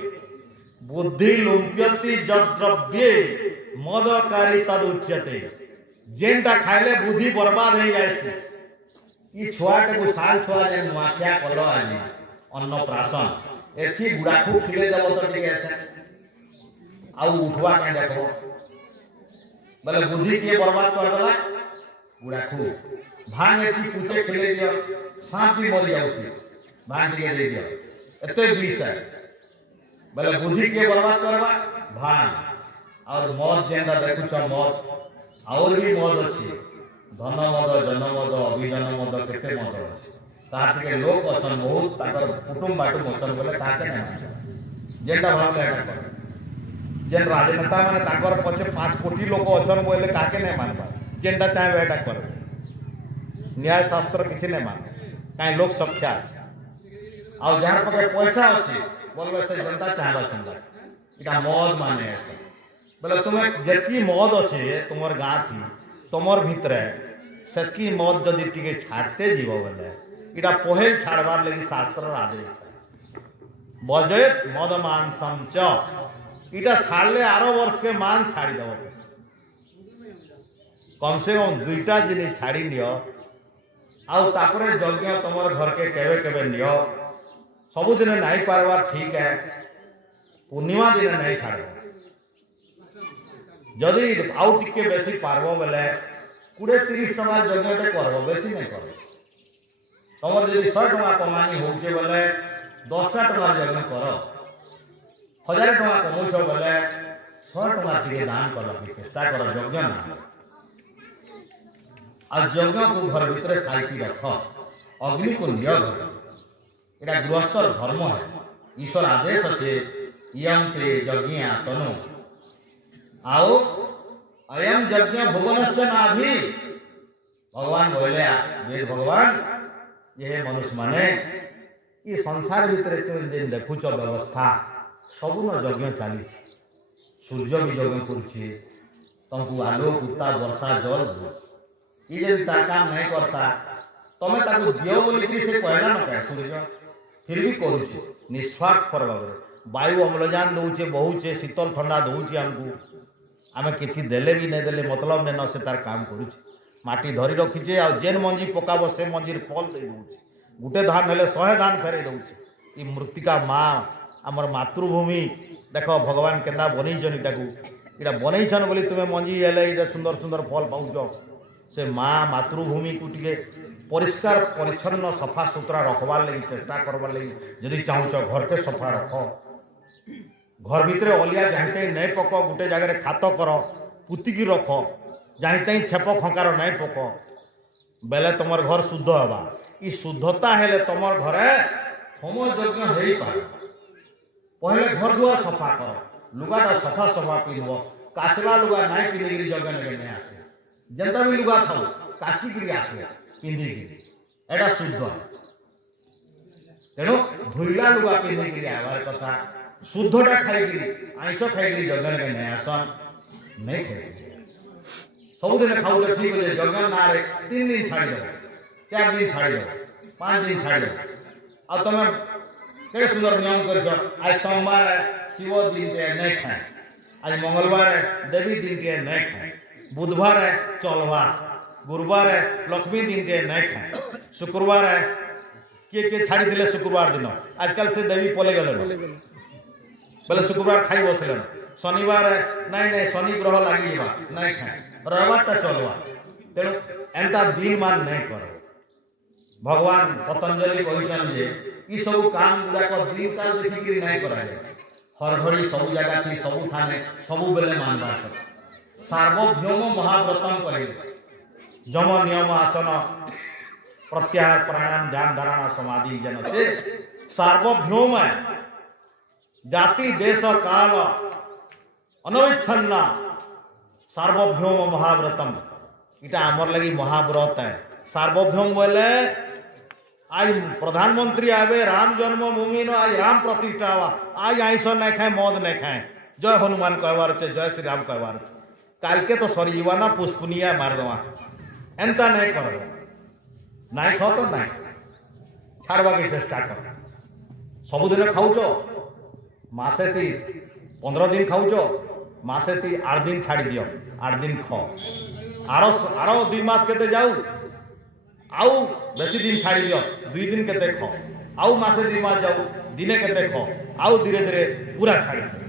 बुद्धि लुम्प्यति द्रव्ये मदकारी तद उच्यते जेनटा खाइले बुद्धि बर्बाद हो जाए ई छुआटे को साल छुआ जे नुआखिया कल आज अन्नप्राशन एथि गुड़ाखू खिले जब तो ठीक है आउ उठवा के देखो बोले बुद्धि के बर्बाद कर देला गुड़ाखू भांग एथि पूछे खिले दियो सांप भी मर जाउसी भांग के दे दियो एते विष है बोले बुद्धि के बर्बाद करवा भांग और मौत जेंदा देखु छ मौत और भी मौत अछि धन मद जन मद अभिजन मद केते मद अछि तार के लोक असन बहुत ताकर कुटुंब बाटू मसन बोले ताके नै जेंदा भाव ले कर जेन राजनेता माने ताकर पछे 5 कोटी लोक असन बोले काके नै मानबा जेंदा चाहे बेटा कर न्याय शास्त्र किछि नै मान काई लोक सख्या और जहां पर पैसा अछि बोलबे से जनता चाहबा संदा इटा मौज माने है बोले तुम्हें जतकी मौज अच्छे तुमर गाँ थी तुमर भितर सेतकी मौज जदि टिके छाड़ते जीव बोले इटा पहल छाड़बार लगी शास्त्र आदेश बजेत मद मांसम च इटा छाड़ले 8 वर्ष के मान छाड़ी दब कम से कम 2टा जिनिस छाड़ी नियो आउ तापरे यज्ञ तुमर घर के केवे केवे नियो सबुदिन नहीं पारबार ठीक है पूर्णिमा दिन नहीं छाड़ जदि आउ टिके बेसी पारबो बेले 20-30 टका यज्ञटे करबो बेसी नहीं कर तुमर जदि 100 टका कमानी होके बेले 10टा टका यज्ञ कर 1000 टका कमौछ बेले 100 टका टिके दान कर चेष्टा कर यज्ञ ना आज यज्ञ को घर भीतर साइती रख अग्नि को नियोग एटा गृहस्थर धर्म है ईश्वर आदेश अच्छे इयं ते यज्ञ तनु आओ अयम यज्ञ भुवनस्य नाभि भगवान बोले वेद भगवान ये मनुष्य माने ये संसार भीतर जेन देखुच व्यवस्था सबुन यज्ञ चली सूर्य भी यज्ञ करुचे तुमको आलोक उत्ता वर्षा जल ये जब तार काम नहीं करता तमें ताको दियो बोली से कहला न कहे सूर्य फिर भी करुचे निस्वार्थ भाव वायु अम्लजान दौचे बहुचे शीतल ठंडा दौचे आमको आम कि देले भी नहीं देले मतलब नहीं न से तार काम करुचे माटी धरी रखीचे आ जेन मंजी पकाब से मंजीर फल दे दौचे गुटे धान हेले 100 धान फेरे दौचे ये मृत्तिका माँ आमर मातृभूमि देख भगवान केन्दा बनईछन इटाकू इटा बनईछन बोली तुम्हें मंजी हेले इटा सुंदर सुंदर फल पाउछ से माँ मातृभूमि को टिके परिष्कार परिच्छन्न सफा सुतरा रखबार लगी चेष्टा करबार लगी जदि चाहूच घर के सफा रख घर भितर अलिया जहाँ नहीं पक गोटे जगह खात कर पुतिकी रख जहाँ छेप खंकार नहीं पक बेले तुम घर शुद्ध हवा ई शुद्धता हेले तुम घरे होम यज्ञ हो पाए पहले घर दुआर सफा कर लुगाटा सफा सफा पिंध काचला लुगा नहीं पिंधिकी यज्ञ नहीं आसे जेनता भी लुगा खाऊ काचिकी आसे पिंधिकी एटा शुद्ध तेणु धुईला लुगा पिंधिकी आवार कथा शुद्धटा खाई आईष खाई यज्ञ नहीं आसन नहीं खाई सबुदिन खाऊ ठीक है यज्ञ ना 3 दिन छाड़ी दो 4 दिन छाड़ी दो 5 दिन छाड़ी दो आ तुम केड़े सुंदर नियम कर आज सोमवार शिव दिन के नहीं खाए आज मंगलवार देवी दिन के नहीं खाए बुधवार चलवा गुरुवार लक्ष्मी दिन के नहीं खाए शुक्रवार किए छाड़ी दिले शुक्रवार दिन आजकल से देवी पले गले बोले शुक्रवार खाई बसले शनिवार नहीं नहीं शनि ग्रह लगी नहीं खाए रविवार चलवा तेणु एंता दिन मान नहीं कर भगवान पतंजलि कहते ये सब काम गुड़ाक दिन काल देखिक नहीं कराए हर घड़ी सब जगह थी सब ठाने सब बेले मानवा सार्वभौम महाव्रतम करे जम नियम आसन प्रत्याहार प्राणायाम ध्यान धारणा समाधि जन से सार्वभौम जाति देश काल अनविच्छिन्न सार्वभौम महाव्रतम इटा आमर लगी महाव्रत है सार्वभौम बोले आज प्रधानमंत्री आवे राम जन्मभूमि न आज राम प्रतिष्ठा हुआ आज आईस नहीं खाए मद नहीं खाए जय हनुमान कहवार अच्छे जय श्री राम कहवार काल के तो सरीवा ना पुष्पनिया मारदवा एंता नहीं कर नहीं खाओ तो नहीं छाड़वा की चेष्टा कर सबुदिन खाऊच मासे 30 15 दिन खाऊच मासे ती 8 दिन छाड़ी दियो 8 दिन ख आरो आरो 2 मास केते जाऊ आउ बेसी दिन छाड़ी दियो 2 दिन केते ख आउ मासे 2 मास जाऊ दिने केते ख आउ धीरे धीरे पूरा छाड़ी दियो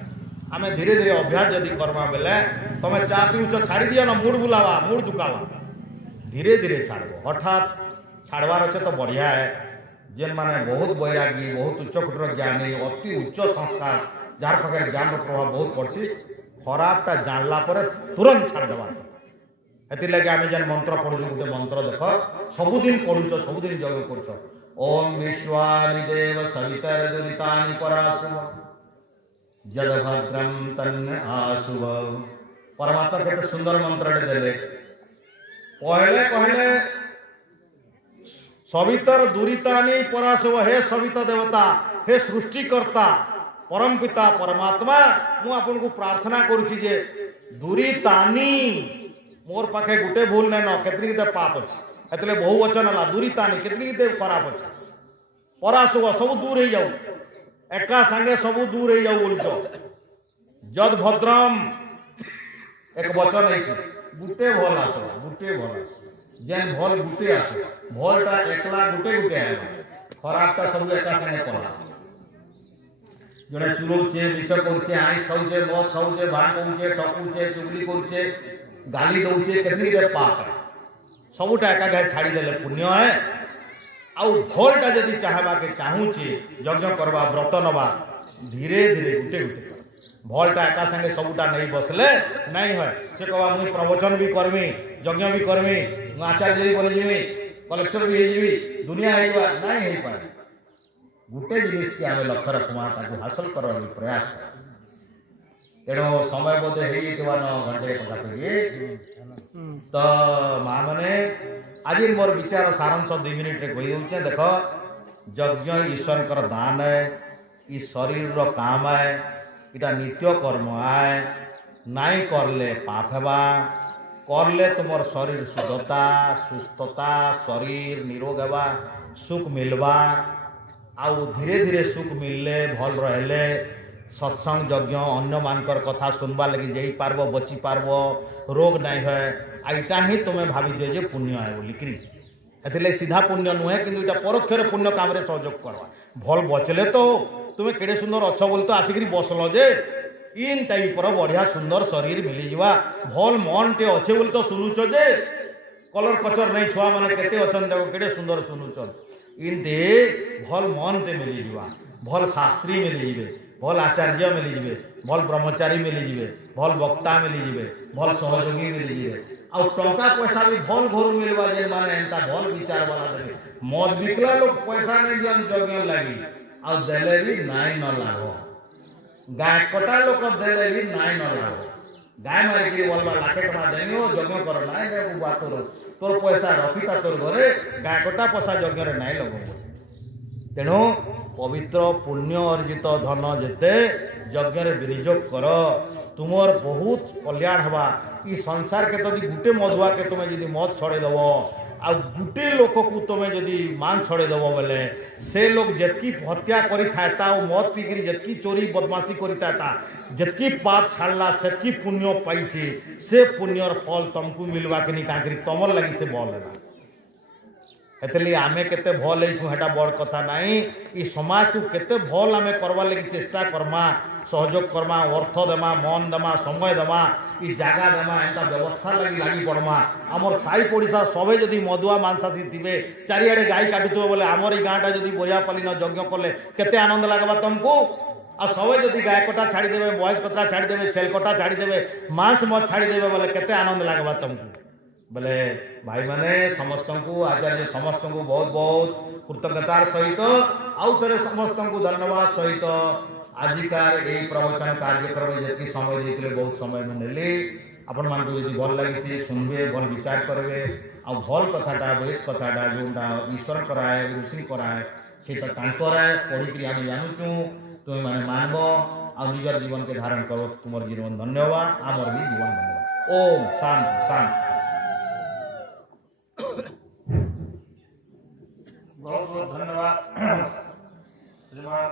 आमे धीरे धीरे अभ्यास जदि करमा बेले तमे चा पीउच छाड़ी दियो ना मूड बुलावा मूड दुकावा धीरे धीरे छाड़बो हठात छाड़वार अच्छे तो बढ़िया है जेन माने बहुत बैरागी बहुत उच्च कोटर ज्ञानी अति उच्च संस्कार जार पाखे ज्ञान प्रभाव बहुत पड़सी खराबटा जानला पर तुरंत छाड़ देवा एति लगे आमे जेन मंत्र पढुछु गोटे मंत्र देख सबुदिन पढुछ सबुदिन जग करछ ओम विश्वानि देव सवितर दुरितानि परासुव जद भद्रम तन्न आसुव परमात्मा केते सुंदर मंत्र देले पहले कहले सवितर दुरितानि परासुव हे सविता देवता हे सृष्टिकर्ता परम पिता परमात्मा मु आपन को प्रार्थना करूची जे दुरितानि मोर पाखे गुटे भूल नै न केतरी केते पाप अछि एतले बहुवचन हला दुरितानि केतरी केते खराब अछि परासुव सब दूर हे जाऊ एका संगे सब दूर हे जाऊ बोलछो जद भद्रम एक वचन है गुटे भल आसो गुटे भल जेन भल गुटे आसो भलटा एकला गुटे गुटे आए खराबटा सब एका संगे पड़ा जड़े चुरोचे मिछ करछे आइस खाउछे मद खाउछे भांग खाउछे ठकुछे चुगली करछे गाली दउछे केतनी दे पाप सबुटा एका गाय छाड़ी देले पुण्य है आउ भलटा जदि चाहबा के चाहूछे यज्ञ करबा व्रत नबा धीरे धीरे गुटे गुटे भलटा एका संगे सबुटा नहीं बसले नहीं है से कहवा मुई प्रवचन भी करमी यज्ञ भी करमी मु आचार्य भी बनि जेमी कलेक्टर भी हेजिबी दुनिया हेइबा नहीं हेइ पारे गुटे जिनिस के आमे लक्ष्य रखमा ताकू हासिल करबार प्रयास तेणु समय बोध हो घंटे कथा करिए तो माँ मैंने आज मोर विचार सारांश 2 मिनिट रे कही दूचे देख यज्ञ ईश्वर दान है ये शरीर रो काम है इटा नित्य कर्म है नाई करले पाप हेबा करले तुमर शरीर शुद्धता सुस्थता शरीर निरोग हेबा सुख मिलवा आउ धीरे धीरे सुख मिलले भल रहले सत्संग यज्ञ अन्य मानकर कथा सुनवा लगी जाई पारबो बची पारबो रोग नहीं है आईटा ही तुम्हें भावी दे जे पुण्य है बोली कि एथिले सीधा पुण्य नुहे किंतु इटा परोक्ष पुण्य काम रे सहयोग करवा भल बचले तो तुम्हें केड़े सुंदर अच्छ बोल तो आसिक बसलो जे इन टाइप पर बढ़िया सुंदर शरीर मिली जीवा भल मन टे अच्छे बोल तो सुनुच जे कलर कचर नहीं छुआ माने केते अछन देखो केड़े सुंदर सुनुचन इन दे भल मन टे मिली जीवा भल शास्त्री मिली जीवे भल आचार्य मिली जीवे भल ब्रह्मचारी मिली जीवे भल वक्ता मिली जीवे भल सहयोगी मिली जीवे और टंका पैसा भी भल घर मिलवा जे माने एंता भल विचार वाला दे मद बिकला लोग पैसा नहीं जन जगह लगी और देले भी नाई न लागो गाय कटा लोग देले भी नाई न लागो गाय मारे की बोलबा लाखे टका देनियो जगह कर नाई दे बात तोर पैसा रखिता तोर घरे गाय कटा पैसा जगह रे नाई लगो तेणु पवित्र पुण्य अर्जित धन जेते यज्ञ रे विनियोग कर तुमर बहुत कल्याण हवा ई संसार के तदी गुटे मधुआ के तुम्हें यदि मत छड़े दब आ गुटे लोक को तुम्हें यदि मान छड़े दब बोले से लोग जतकी हत्या करी था मद पीकरी जतकी चोरी बदमाशी करी था जतकी पाप छाड़ला सेतकी पुण्य पाइছে से पुण्यर फल तुमको मिलवा के नहीं काकरी तमर लगी से भल है एतली आमे केते भल हेछु हेटा बड़ कथा नाही ई समाज को केते भल आमे करवा लगी चेष्टा करमा सहयोग करमा अर्थ देमा मन देमा समय देमा ई जागा देमा एंता व्यवस्था लगी पड़मा आमर साई पड़िशा सबे जदि मधुआ मांसासी थिबे चारिआडे गाई काटुथबे बोले आमर ई गाँटा जदि बोया पालिन यज्ञ कले केते आनंद लागबा तुमको आ सबे जदि गाय कटा छाड़ी देबे बयस कतरा छाड़ी देबे छेल कटा छाड़ी देबे मांस मत छाड़ी देबे बोले केते आनंद लागबा तुमको बोले भाई माने समस्त को आचार्य समस्त को बहुत बहुत कृतज्ञतार सहित आउ थे समस्त को धन्यवाद सहित आजिकार यही प्रवचन कार्यक्रम जी समय देते बहुत समय में नेली आपण मान यदि भल लगी सुनबे भल विचार करेंगे आ भल कथाटा वेद कथाटा जोटा ईश्वर कराए ऋषि कराए से पढ़ी आम जानूचु तुम मैंने मानब आ निजर जीवन के धारण करो तुम जीवन धन्यवाद आमर भी जीवन धन्यवाद ओम शांति शांति बहुत बहुत धन्यवाद श्रीमान।